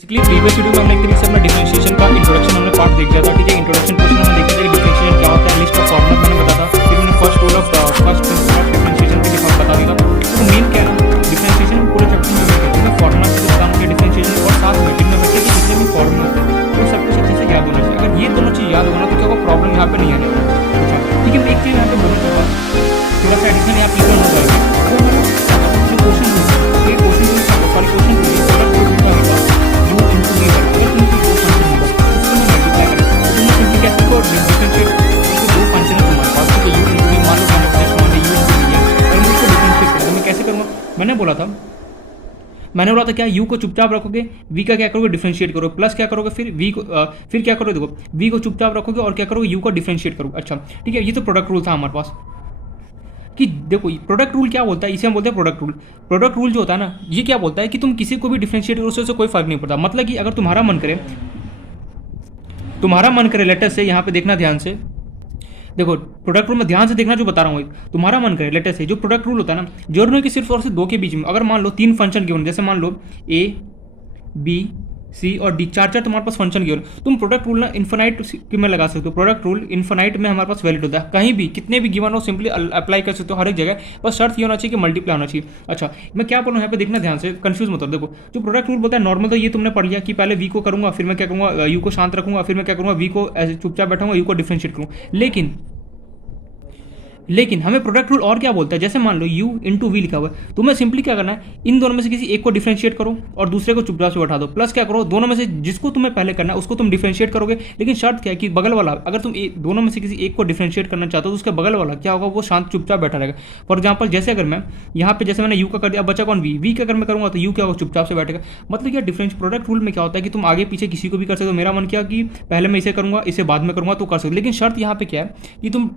Basically previous video में हमने एक तरीके से अपना डिफरेंशिएशन का इंट्रोडक्शन हमने पार्ट देख लिया था। ठीक है, इंट्रोडक्शन क्वेश्चन हमने देखे थे कि डिफरेंशिएशन क्या होता है, लिस्ट ऑफ फॉर्मूला मैंने बताया था। फिर मैंने फर्स्ट प्रिंसिपल ऑफ डिफरेंशिएशन के लिए बता दिया था। तो मेन क्या है ना, डिफरेंशिएशन पूरे चैप्टर में कहते हैं फॉर्मूला से काम किया डिफरेंशिएशन, और साथ में इनमें बच्चे के जितने भी फॉर्मूला होते हैं तो सब कुछ अच्छे से याद होना चाहिए। अगर ये दोनों चीज़ याद होगा ना तो क्या होगा, प्रॉब्लम यहाँ पे नहीं आएगी। अच्छा ठीक है, मैं एक चीज़ यहाँ पे बोलना चाहूँगा, थोड़ा सा एडिशन यहाँ क्लियर हो जाएगा। मैंने बोला था क्या, u को चुपचाप रखोगे, v का क्या करोगे, डिफरेंशिएट करोगे, प्लस क्या करोगे, फिर v को फिर क्या करोगे, देखो v को चुपचाप रखोगे और क्या करोगे, u को डिफरेंशिएट करोगे। अच्छा ठीक है, ये तो प्रोडक्ट रूल था हमारे पास कि देखो प्रोडक्ट रूल क्या बोलता है, इसे हम बोलते हैं प्रोडक्ट रूल। प्रोडक्ट रूल जो होता है ना, ये क्या बोलता है कि तुम किसी को भी डिफरेंशिएट करो, उससे कोई फर्क नहीं पड़ता। मतलब कि अगर तुम्हारा मन करे लेटर से, यहाँ पे देखना ध्यान से, देखो प्रोडक्ट रूल में ध्यान से देखना जो बता रहा हूँ, तुम्हारा मन करे लेटर से, जो प्रोडक्ट रूल होता है ना, जरूरी है कि सिर्फ और सिर्फ दो के बीच में, अगर मान लो तीन फंक्शन गिवन, जैसे मान लो ए बी सी और डी, चार तुम्हारे पास फंक्शन गिवन, तुम प्रोडक्ट रूल ना इन्फिनाइट में लगा सकते हो। प्रोडक्ट रूल इन्फिनाइट में हमारे पास वैलिड होता है, कहीं भी कितने भी गिवन हो सिंपली अप्लाई कर सकते हो हर एक जगह, बस शर्त ये होना चाहिए कि मल्टीप्लाई होना चाहिए। अच्छा मैं क्या बोल रहा हूँ यहाँ पे देखना ध्यान से, कंफ्यूज मत हो। देखो जो प्रोडक्ट रूल बोलता है नॉर्मल, तो ये तुमने पढ़ लिया कि पहले वी को करूंगा, फिर मैं क्या करूँगा, यू को शांत रखूंगा, फिर मैं क्या करूँगा, वी को चुपचाप बैठाऊंगा, यू को डिफरेंशिएट करूँगा। लेकिन हमें प्रोडक्ट रूल और क्या बोलता है, जैसे मान लो u इंटू वी लिखा हुआ है, तुम्हें सिंपली क्या करना है, इन दोनों में से किसी एक को डिफरेंशिएट करो और दूसरे को चुपचाप से बैठा दो, प्लस क्या करो, दोनों में से जिसको तुम्हें पहले करना है उसको तुम डिफरेंशिएट करोगे। लेकिन शर्त क्या है कि बगल वाला, अगर तुम दोनों में से किसी एक को डिफरेंशिएट करना चाहते हो तो उसके बगल वाला क्या होगा, वो शांत चुपचाप बैठा रहेगा। फॉर एग्जाम्पल जैसे अगर मैं यहाँ पे, जैसे मैंने u का कर दिया, अब बचा कौन, वी का अगर मैं करूँगा तो u क्या होगा, चुपचाप से बैठेगा। मतलब क्या डिफरेंस प्रोडक्ट रूल में क्या होता है कि तुम आगे पीछे किसी को भी कर सकते हो। मेरा मन किया कि पहले मैं इसे करूँगा, इसे बाद में करूँगा तो कर सकते, लेकिन शर्त यहाँ पे क्या है कि तुम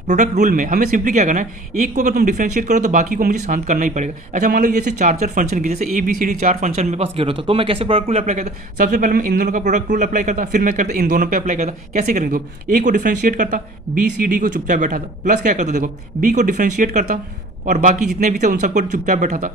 प्रोडक्ट रूल में हमें सिंपली क्या करना है, एक को अगर तुम डिफरेंशिएट करो तो बाकी को मुझे शांत करना ही पड़ेगा। अच्छा मान लो जैसे चार फंक्शन की, जैसे ए बी सी डी चार फंक्शन मेरे पास गिवन होता, तो मैं कैसे प्रोडक्ट रूल अप्लाई करता, सबसे पहले मैं इन दोनों का प्रोडक्ट रूल अप्लाई करता, फिर मैं करता इन दोनों पे अप्लाई करता। कैसे करेंगे, तो ए को डिफरेंशिएट करता, बी सी डी को चुपचाप बैठा था, प्लस क्या करता, देखो बी को डिफरेंशिएट करता और बाकी जितने भी थे उन सबको चुपचाप बैठा था,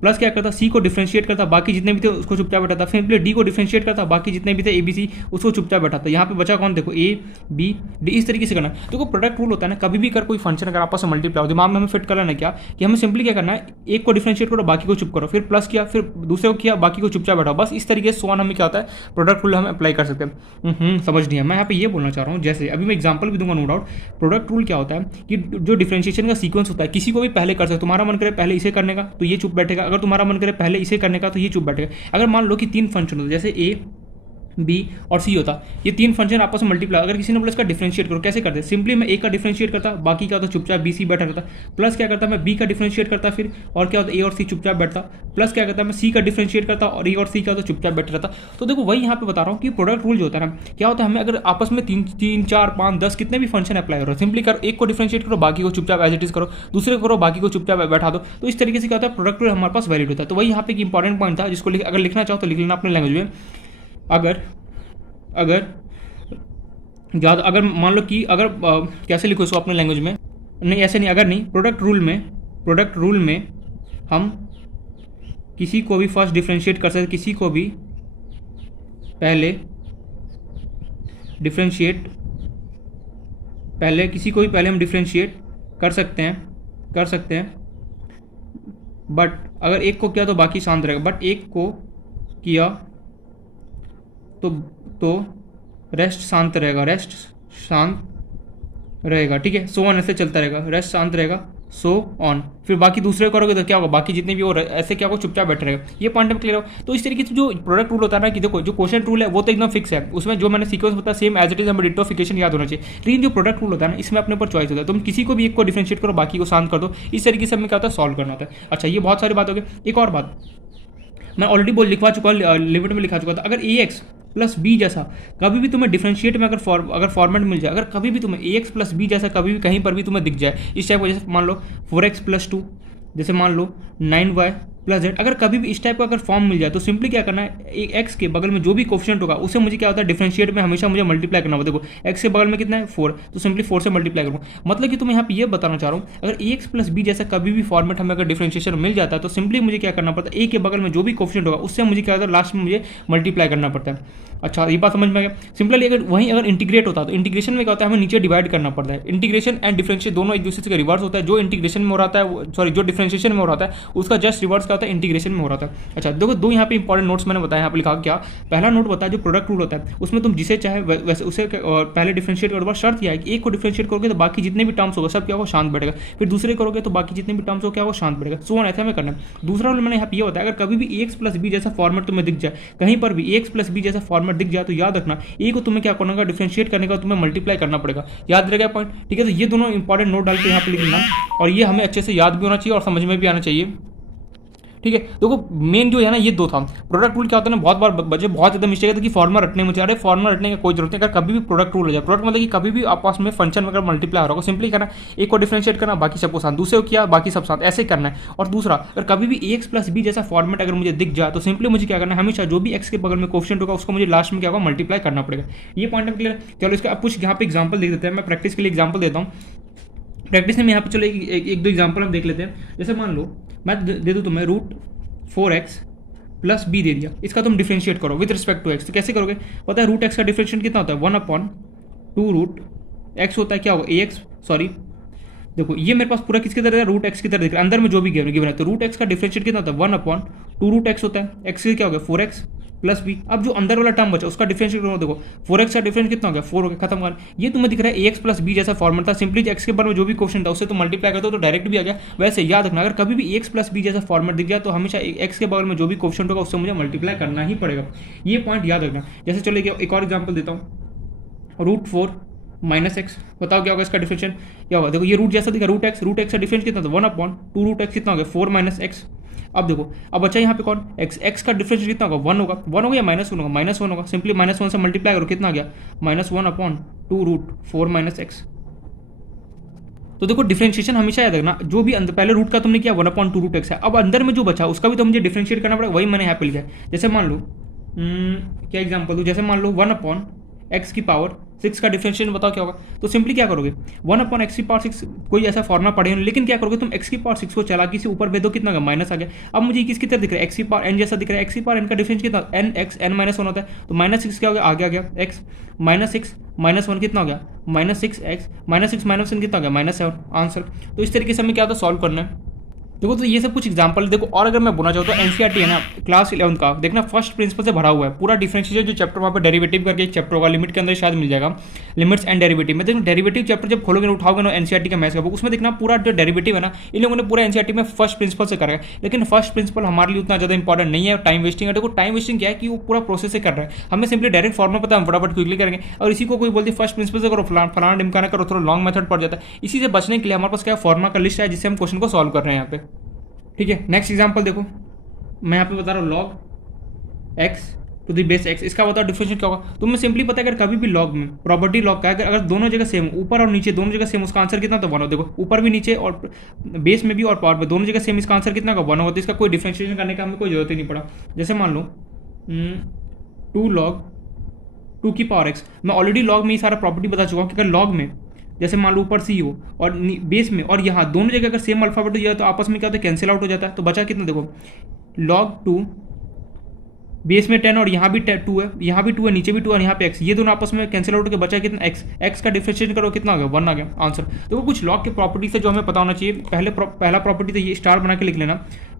प्लस क्या करता, सी को डिफरेंशिएट करता, बाकी जितने भी थे उसको चुपचाप बैठा था, फिर डी को डिफरेंशिएट करता, बाकी जितने भी थे ए बी सी उसको चुपचाप बैठा था। यहाँ पे बचा कौन, देखो ए बी डी, इस तरीके से करना। देखो प्रोडक्ट रूल होता है ना, कभी भी कर कोई फंक्शन अगर आपस में मल्टीप्लाई हो, दिमाग में हमें फिट कर लेना क्या कि हमें सिंपली क्या करना है, एक को डिफरेंशिएट करो बाकी को चुप करो, फिर प्लस किया, फिर दूसरे को किया, बाकी को चुपचाप बैठा, बस इस तरीके से सोन हमें क्या होता है, प्रोडक्ट रूल हमें अप्लाई कर सकते हैं। समझ नहीं है, मैं यहाँ पे ये बोलना चाह रहा हूँ, जैसे अभी मैं एग्जाम्पल भी दूंगा नो डाउट। प्रोडक्ट रूल क्या होता है कि जो डिफरेंशिएशन का सीक्वेंस होता है, किसी को भी पहले कर सकते, तुम्हारा मन करे पहले इसे करने का तो ये चुप बैठेगा, अगर तुम्हारा मन करे पहले इसे करने का तो ये चुप बैठेगा। अगर मान लो कि तीन फंक्शन होते जैसे ए बी और सी होता, ये तीन फंक्शन आपस में मल्टीप्लाई, अगर किसी ने बोला इसका डिफरेंशिएट करो, कैसे करते, सिंपली मैं ए का डिफरेंशिएट करता, बाकी क्या होता चुपचाप बी सी बैठा रहता, प्लस क्या करता मैं बी का डिफरेंशिएट करता, फिर और क्या होता ए और सी चुपचाप बैठता, प्लस क्या करता मैं सी का डिफरेंशिएट करता और ए और सी क्या होता चुपचाप बैठा रहता। तो देखो वही यहाँ पे बता रहा हूँ कि प्रोडक्ट रूल जो होता है ना, क्या होता है, हमें अगर आपस में तीन चार पाँच 10 कितने भी फंक्शन अप्लाई करो, सिंपली करो, एक को डिफरेंशिएट करो, बाकी को चुपचाप एज इट इज करो, दूसरे को करो, बाकी को चुपचाप बैठा दो, तो इस तरीके से क्या होता है, प्रोडक्ट रूल हमारे पास वैलिड होता है। तो वही यहाँ पे एक इंपॉर्टेंट पॉइंट था जिसको अगर लिखना चाहो तो लिख लेना अपने लैंग्वेज में। अगर मान लो कि अगर कैसे लिखो इसको अपने लैंग्वेज में, नहीं ऐसे नहीं, अगर नहीं, प्रोडक्ट रूल में हम किसी को भी फर्स्ट डिफरेंशिएट कर सकते, किसी को भी पहले हम डिफरेंशिएट कर सकते हैं, बट अगर एक को किया तो बाकी शांत रहेगा, बट एक को किया तो रेस्ट शांत रहेगा, ठीक है, सो ऑन ऐसे चलता रहेगा, रेस्ट शांत रहेगा, सो ऑन, फिर बाकी दूसरे करोगे तो क्या होगा, बाकी जितने भी हो ऐसे क्या होगा चुपचाप बैठे रहेगा। ये पॉइंट में क्लियर हो। तो इस तरीके से जो प्रोडक्ट रूल होता है ना, कि देखो जो क्वेश्चन रूल है वो तो एकदम फिक्स है, उसमें जो मैंने सीक्वेंस बताया सेम एज इट इज, हमें डिटोफिकेशन याद होना चाहिए। लेकिन जो प्रोडक्ट रूल होता है ना, इसमें अपने ऊपर चॉइस होता है, तुम किसी को भी एक को डिफरेंशिएट करो, बाकी को शांत कर दो, इस तरीके से हमें क्या होता है, सॉल्व करना होता है। अच्छा ये बहुत सारी बात हो गई। एक और बात मैं ऑलरेडी लिखवा चुका हूँ, लिमिट में लिखा चुका था, अगर ए एक्स प्लस बी जैसा कभी भी तुम्हें डिफरेंशिएट में अगर फॉर्मेट मिल जाए, अगर कभी भी तुम्हें ए एक्स प्लस बी जैसा कभी भी कहीं पर भी तुम्हें दिख जाए इस टाइप को, जैसे मान लो 4x + 2, जैसे मान लो 9y प्लस जेड। अगर कभी भी इस टाइप का अगर फॉर्म मिल जाए तो सिंपली क्या करना है, एक एक्स के बगल में जो भी कोफिशिएंट होगा उसे मुझे क्या होता है डिफरेंशिएट में हमेशा मुझे मल्टीप्लाई करना होगा। देखो एक्स के बगल में कितना है 4, तो सिंपली 4 से मल्टीप्लाई करूँगा। मतलब कि तुम्हें यहाँ पे ये बताना चाह रहा हूँ, अगर ए एक्स प्लस बी जैसा कभी भी फॉर्मेट हमें अगर डिफरेंशिएशन मिल जाता है तो सिंपली मुझे क्या करना पड़ता है, ए के बगल में जो भी कोफिशिएंट होगा उससे मुझे क्या होता है लास्ट में मुझे मल्टीप्लाई करना पड़ता है। अच्छा ये बात समझ में आ गया। सिंपली अगर वहीं अगर इंटीग्रेट होता है तो इंटीग्रेशन में क्या होता है, हमें नीचे डिवाइड करना पड़ता है। इंटीग्रेशन एंड डिफरेंशिएशन दोनों एक दूसरे से रिवर्स होता है। जो इंटीग्रेशन में हो रहा है, सॉरी जो डिफरेंशिएशन में हो रहा है उसका जस्ट रिवर्स क्या होता है, इंटीग्रेशन में हो रहा है। अच्छा देखो दो यहाँ पे इंपॉर्टेंट नोट्स मैंने बताया, यहाँ पे लिखा क्या, पहला नोट बताया जो प्रोडक्ट रूल होता है उसमें तुम जिसे चाहे वैसे उसे पहले डिफरेंशिएट करो। शर्त यह है कि एक को डिफरेंशिएट करोगे तो बाकी जितने भी टर्म्स होगा सब क्या होगा, शांत बैठेगा। फिर दूसरे करोगे तो बाकी जितने भी टर्म्स हो क्या होगा, शांत बैठेगा। सो ऑन ऐसा हमें करना है। दूसरा रूल मैंने यहाँ पे ये बताया, अगर कभी भी ए एक्स प्लस बी जैसा फॉर्मेट तुम्हें दिख जाए, कहीं पर भी ए एक्स प्लस बी जैसा फॉर्मेट दिख जाए तो याद रखना ए को तुम्हें क्या करना होगा, डिफरेंशिएट करने का तुम्हें मल्टीप्लाई करना पड़ेगा। याद रहेगा पॉइंट, ठीक है। तो ये दोनों इंपॉर्टेंट नोट डाल के यहाँ पे लिख लेना, और ये हमें अच्छे से याद भी होना चाहिए और समझ में भी आना चाहिए, ठीक है। देखो मेन जो है ना ये दो था। प्रोडक्ट रूल क्या होता है ना, बहुत बार बच्चे बहुत ज़्यादा मिस्टेक है कि फॉर्मूला रटने में, अरे फॉर्मूला रटने की कोई जरूरत नहीं। अगर कभी भी प्रोडक्ट रूल हो जाए, प्रोडक्ट मतलब कि कभी भी आपस में फंक्शन वगैरह मल्टीप्लाई हो रहा हो, सिंपली करना एक को डिफरेंशिएट करना, बाकी सबको साथ, दूसरे को किया बाकी सब साथ, ऐसे करना है। और दूसरा, अगर कभी भी ए एक्स प्लस बी जैसा फॉर्मेट अगर मुझे दिख जाए तो सिंपली मुझे क्या करना है, हमेशा जो भी एक्स के बगल में कोफिशिएंट होगा उसको मुझे लास्ट में क्या होगा, मल्टीप्लाई करना पड़ेगा। ये पॉइंट में क्लियर। चलो इसका अब कुछ यहाँ पे एग्जाम्पल देख देते हैं। मैं प्रैक्टिस के लिए एग्जाम्पल देता हूँ। प्रैक्टिस में यहाँ पे चलो एक दो एग्जाम्पल हम देख लेते हैं। जैसे मान लो मैं दे दूँ तुम्हें √4x प्लस बी दे दिया, इसका तुम डिफरेंशिएट करो विद रिस्पेक्ट टू एक्स। तो कैसे करोगे, पता है √x का डिफरेंशिएट कितना होता है, 1/2√x होता है। क्या होगा, ax, सॉरी देखो ये मेरे पास पूरा किसकी तरह है, √x की तरह दिख रहा है, अंदर में जो भी गिवन है। तो √x का डिफरेंशिएट कितना होता है, 1/2√x होता है। x के क्या हो गया 4x प्लस बी। अब जो अंदर वाला टर्म बचा उसका डिफरेंशिएट करो, देखो 4x का डिफरेंस कितना हो गया, 4 हो गया, खत्म कर। ये तुम्हें दिख रहा है ax प्लस बी जैसा फॉर्मेट था। सिंपली x के बारे में जो भी क्वेश्चन था उससे तो मल्टीप्लाई करते हो तो डायरेक्ट भी आ गया। वैसे याद रखना, अगर कभी भी ax प्लस बी जैसा फॉर्मेट दिख जाए तो हमेशा x के बगल में जो भी क्वेश्चन होगा उससे मुझे मल्टीप्लाई करना ही पड़ेगा। ये पॉइंट याद रखना। जैसे चलो एक और एग्जाम्पल देता हूँ, √4 माइनस एक्स, बताओ क्या होगा इसका डिफरेंशिएट क्या होगा। देखो ये रूट जैसा दिखा, √x का डिफरेंस कितना था, 1/2√x कितना हो गया, 4 माइनस एक्स। अब देखो अब बचा यहाँ पे कौन, x का डिफरेंस कितना होगा, 1 होगा, 1 होगा या -1 होगा, -1 होगा। सिंपली -1 से मल्टीप्लाई करो, कितना आ गया, -1/2√4 माइनस एक्स। तो देखो डिफरेंशिएशन हमेशा याद रखना, जो भी अंदर पहले रूट का तुमने किया 1/2√x है, अब अंदर में जो बचा उसका भी तो मुझे डिफरेंशिएट करना पड़ेगा, वही मैंने यहाँ पे लिखा है। जैसे मान लो क्या एग्जाम्पल दूँ, जैसे मान लो 1/x की पावर 6 का डिफरेंशिएशन बताओ क्या होगा। तो सिंपली क्या करोगे, 1/x की पावर 6, कोई ऐसा फॉर्मुला पढ़े नहीं, लेकिन क्या करोगे तुम x की पावर 6 को चालाकी से ऊपर भेज दो, कितना माइनस आ गया। अब मुझे किसकी तरह दिख रहा है, x की पावर n जैसा दिख रहा है। x की पावर n का डिफरेंस कितना, nx n-1 होता है। तो -6 क्या हो गया, आगे आ गया x, -6 -1 कितना हो गया, -6x, -6 -1 कितना हो गया, -7 आंसर। तो इस तरीके से हमें क्या होता है सॉल्व करना है। देखो तो ये सब कुछ एग्जांपल देखो। और अगर मैं बोलना चाहूँ तो एनसीईआरटी है ना क्लास 11 का, देखना फर्स्ट प्रिंसिपल से भरा हुआ है पूरा डिफरेंशिएशन जो चैप्टर वहाँ पे डेरिवेटिव करके एक चैप्टर होगा, लिमिट के अंदर शायद मिल जाएगा, लिमिट्स एंड डेरिवेटिव में। देखो डेरिवेटिव चैप्टर जब खोलोगे ना, उठाओगे ना एनसीईआरटी का मैथ्स का बुक, उसमें देखना पूरा जो डेरिवेटिव है ना इन लोगों ने पूरा एनसीईआरटी में फर्स्ट प्रिंसिपल से करा है। लेकिन फर्स्ट प्रिंसिपल हमारे लिए उतना ज़्यादा इंपॉर्टेंट नहीं है, टाइम वेस्टिंग है। देखो टाइम वेस्टिंग क्या है कि वो पूरा प्रोसेस से कर रहा है, हमें सिंपली डायरेक्ट फॉर्मुला पता है, हम फटाफट क्विकली करेंगे। और इसी को कोई बोलती है फर्स्ट प्रिंसिपल से करो, फलाना ढिमकाना करो, थोड़ा लॉन्ग मेथड पड़ जाता है। इसी से बचने के लिए हमारे पास क्या फॉर्मुला का लिस्ट है जिससे हम क्वेश्चन को सॉल्व कर रहे हैं यहाँ पे, ठीक है। नेक्स्ट एग्जांपल देखो, मैं यहाँ पे बता रहा हूँ log x to the base x, इसका बताओ डिफरेंशिएट क्या होगा। तुम्हें सिंपली पता है अगर कभी भी लॉग में प्रॉपर्टी लॉग का अगर दोनों जगह सेम, ऊपर और नीचे दोनों जगह सेम, उसका आंसर कितना होता है 1 होगा। देखो ऊपर भी नीचे और बेस में भी और पावर में दोनों जगह सेम, इसका आंसर कितना होगा 1 होगा। तो इसका कोई डिफरेंशिएशन करने का हमें कोई जरूरत ही नहीं पड़ा। जैसे मान लो 2 log 2 की पावर x, मैं ऑलरेडी लॉग में ही सारा प्रॉपर्टी बता चुका हूँ कि अगर लॉग में जैसे मान लो ऊपर सी हो और बेस में और यहाँ दोनों जगह अगर सेम अल्फाबेट हो जाए तो आपस में क्या होता है, कैंसिल आउट हो जाता है। तो बचा कितना, देखो log 2 बेस में 10 और यहाँ भी 2 है, यहाँ भी 2 है, नीचे भी 2 और यहाँ पे x, ये दोनों आपस में कैंसिल आउट होकर बचा कितना x का डिफरेंशिएशन करो कितना आ गया 1 आ गया आंसर। तो वो कुछ लॉग के प्रॉपर्टी से जो हमें पता होना चाहिए। पहला प्रॉपर्टी तो ये स्टार बना के लिख लेना।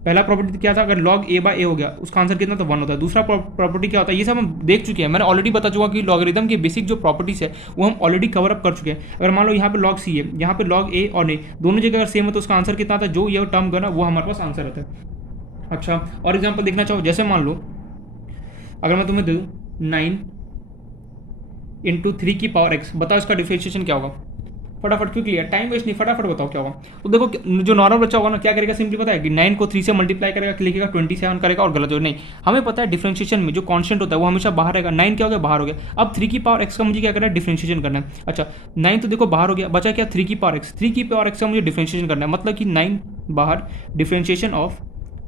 पहला प्रॉपर्टी क्या था, अगर log a/a हो गया उसका आंसर कितना तो 1 होता है। दूसरा प्रॉपर्टी क्या होता है, ये सब हम देख चुके हैं, मैंने ऑलरेडी बता चुका कि लॉगरिथम के बेसिक जो प्रॉपर्टीज है वो हम ऑलरेडी कवर अप कर चुके हैं। अगर मान लो यहाँ पे log c है, यहाँ पे log a और a दोनों जगह अगर सेम है तो उसका आंसर कितना था, जो ये टर्म करना वो हमारे पास आंसर आता है। अच्छा और एग्जाम्पल देखना चाहो, जैसे मान लो अगर मैं तुम्हें दे दूँ 9 × 3 की पावर x, बताओ इसका डिफरेंशिएशन क्या होगा। फटाफट क्योंकि यार टाइम वेस्ट नहीं, फटाफट बताओ क्या होगा। तो देखो जो नॉर्मल बच्चा होगा ना क्या करेगा, सिंपली पता है कि 9 को 3 से मल्टीप्लाई करेगा, लिखेगा 27 करेगा और गलत हो नहीं। हमें पता है डिफरेंशिएशन में जो कांस्टेंट होता है वो हमेशा बाहर रहेगा। 9 क्या हो गया, बाहर हो गया। अब 3 की पावर x का मुझे क्या करना है, डिफरेंशिएशन करना है। अच्छा 9 तो देखो बाहर हो गया, बचा क्या 3 की पावर x, 3 की पावर x का मुझे डिफरेंशिएशन करना है, मतलब कि 9 बाहर, डिफरेंशिएशन ऑफ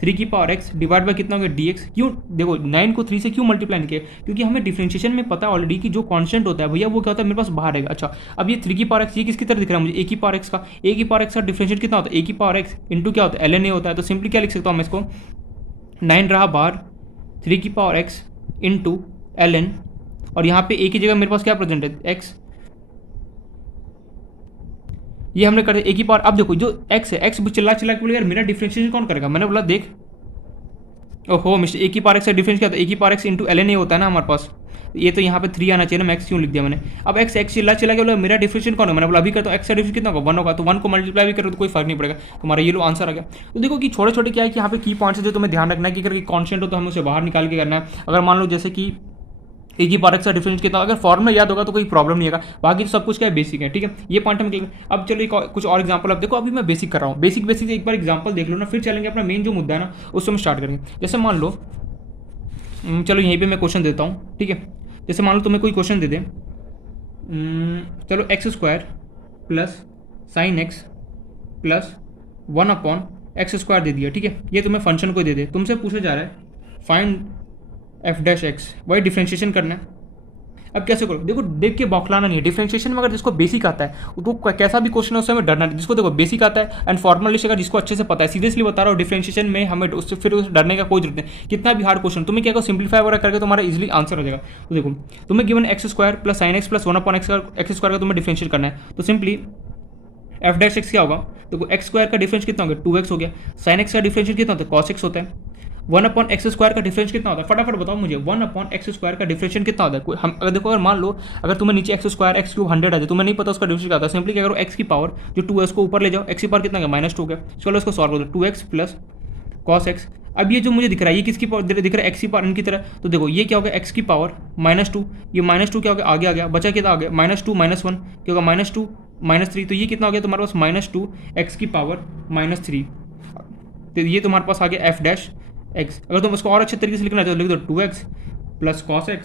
3 की पावर x डिवाइड बाय कितना हो गया dx। क्यों देखो 9 को 3 से क्यों मल्टीप्लाई नहीं किया, क्योंकि हमें डिफरेंशिएशन में पता है ऑलरेडी कि जो कांस्टेंट होता है भैया वो क्या होता है मेरे पास बाहर रहेगा। अच्छा अब ये 3 की पावर x ये किसकी तरह दिख रहा है मुझे, a की पावर x का। a की पावर x का डिफरेंशिएट कितना होता है, a की पावर x इंटू क्या होता है ln a होता है। तो सिंपली क्या लिख सकता हूँ मैं इसको, 9 रहा बाहर 3 की पावर x इंटू ln, और यहाँ पे a की जगह मेरे पास क्या प्रेजेंट है x, ये हमने कर दिया a की पावर। अब देखो जो x है x चिल्ला चिल्ला के बोले यार मेरा डिफरेंशिएशन कौन करेगा, मैंने बोला देख ओहो मिस्टर a की पावर x का डिफरेंस क्या होता है, a की power x into ln a होता है ना हमारे पास। ये तो यहाँ पे 3 आना चाहिए ना, मैं x क्यों लिख दिया मैंने। अब x चिल्ला चिल्ला के बोला मेरा डिफरेंशिएशन कौन है, मैंने बोला अभी कर तो x का डिफरेंस कितना होगा 1 होगा, तो 1 को मल्टीप्लाई भी करो तो कोई फर्क नहीं पड़ेगा, तुम्हारा ये लो आंसर आ गया। तो देखो कि छोटे छोटे क्या है कि यहाँ पे की पॉइंट्स है जो तुम्हें ध्यान रखना है कि अगर कॉन्स्टेंट हो तो हमें उसे बाहर निकाल के करना है। अगर मान लो जैसे कि a की पावर x का डिफरेंस कितना, अगर फॉर्मूला याद होगा तो कोई प्रॉब्लम नहीं होगा, बाकी तो सब कुछ क्या है बेसिक है, ठीक है ये पॉइंट हम क्लियर। अब चलो कुछ और एग्जांपल, अब देखो अभी मैं बेसिक कर रहा हूँ, बेसिक बेसिक एक बार एग्जांपल देख लो ना, फिर चलेंगे अपना मेन जो मुद्दा है ना उससे हम स्टार्ट करेंगे। जैसे मान लो चलो यहीं पे मैं क्वेश्चन देता हूँ, ठीक है जैसे मान लो तुम्हें कोई क्वेश्चन दे दे, चलो x square plus sign X plus 1/x² दे दिया, ठीक है ये तुम्हें फंक्शन को दे दे, तुमसे पूछा जा रहा है फाइंड f'(x), वही डिफरेंशिएशन करना है। अब कैसे करो, देखो देख के बौखलाना नहीं है, डिफरेंशिएशन में अगर जिसको बेसिक आता है तो कैसा भी क्वेश्चन है उससे हमें डरना नहीं, जिसको देखो बेसिक आता है एंड फॉर्मलिस्ट अगर जिसको अच्छे से पता है, सीरियसली बता रहा हूँ डिफरेंशिएशन में हमें उससे फिर उस डरने का कोई जरूरत नहीं। कितना भी हार्ड क्वेश्चन तुम्हें क्या करो सिंप्लीफाई वगैरह करके तुम्हारा इजीली आंसर हो जाएगा। तो देखो तुम्हें given x² plus sign X plus 1/x² का तुम्हें डिफरेंशिएट करना है, तो सिंपली f'(x) क्या होगा, देखो x² का डिफरेंस कितना हो गया 2x हो गया, साइन एक्स का डिफरेंशिएट कितना होता है cos x होता है, 1/x² का डिफरेंस कितना होता है फटाफट बताओ मुझे, 1/x² का डिफरेंशिएशन कितना होता है। हम अगर देखो अगर मान लो अगर तुम्हें नीचे x² x³ 100 आ जाए, तुम्हें नहीं पता उसका डिफरेंस क्या होता है, सिंपली क्या करो x की पावर जो 2 है उसको ऊपर ले जाओ, x की पावर कितना है -2 हो गया, चलो इसको सॉल्व करो 2x प्लस cos x। अब ये जो मुझे दिख रहा है ये किसकी पावर दिख रहा है x की पावर इनकी तरह, तो देखो ये क्या हो गया x की पावर -2, ये -2 क्या हो गया आगे आ गया, बचा कितना आ गया -2 -1 क्या होगा -2 -3, तो ये कितना हो गया तुम्हारे पास -2 x की पावर -3, तो ये तुम्हारे पास आ गया f'(x)। अगर तुम उसको और अच्छे तरीके से लिखना चाहो तो लिख दो 2x plus cos x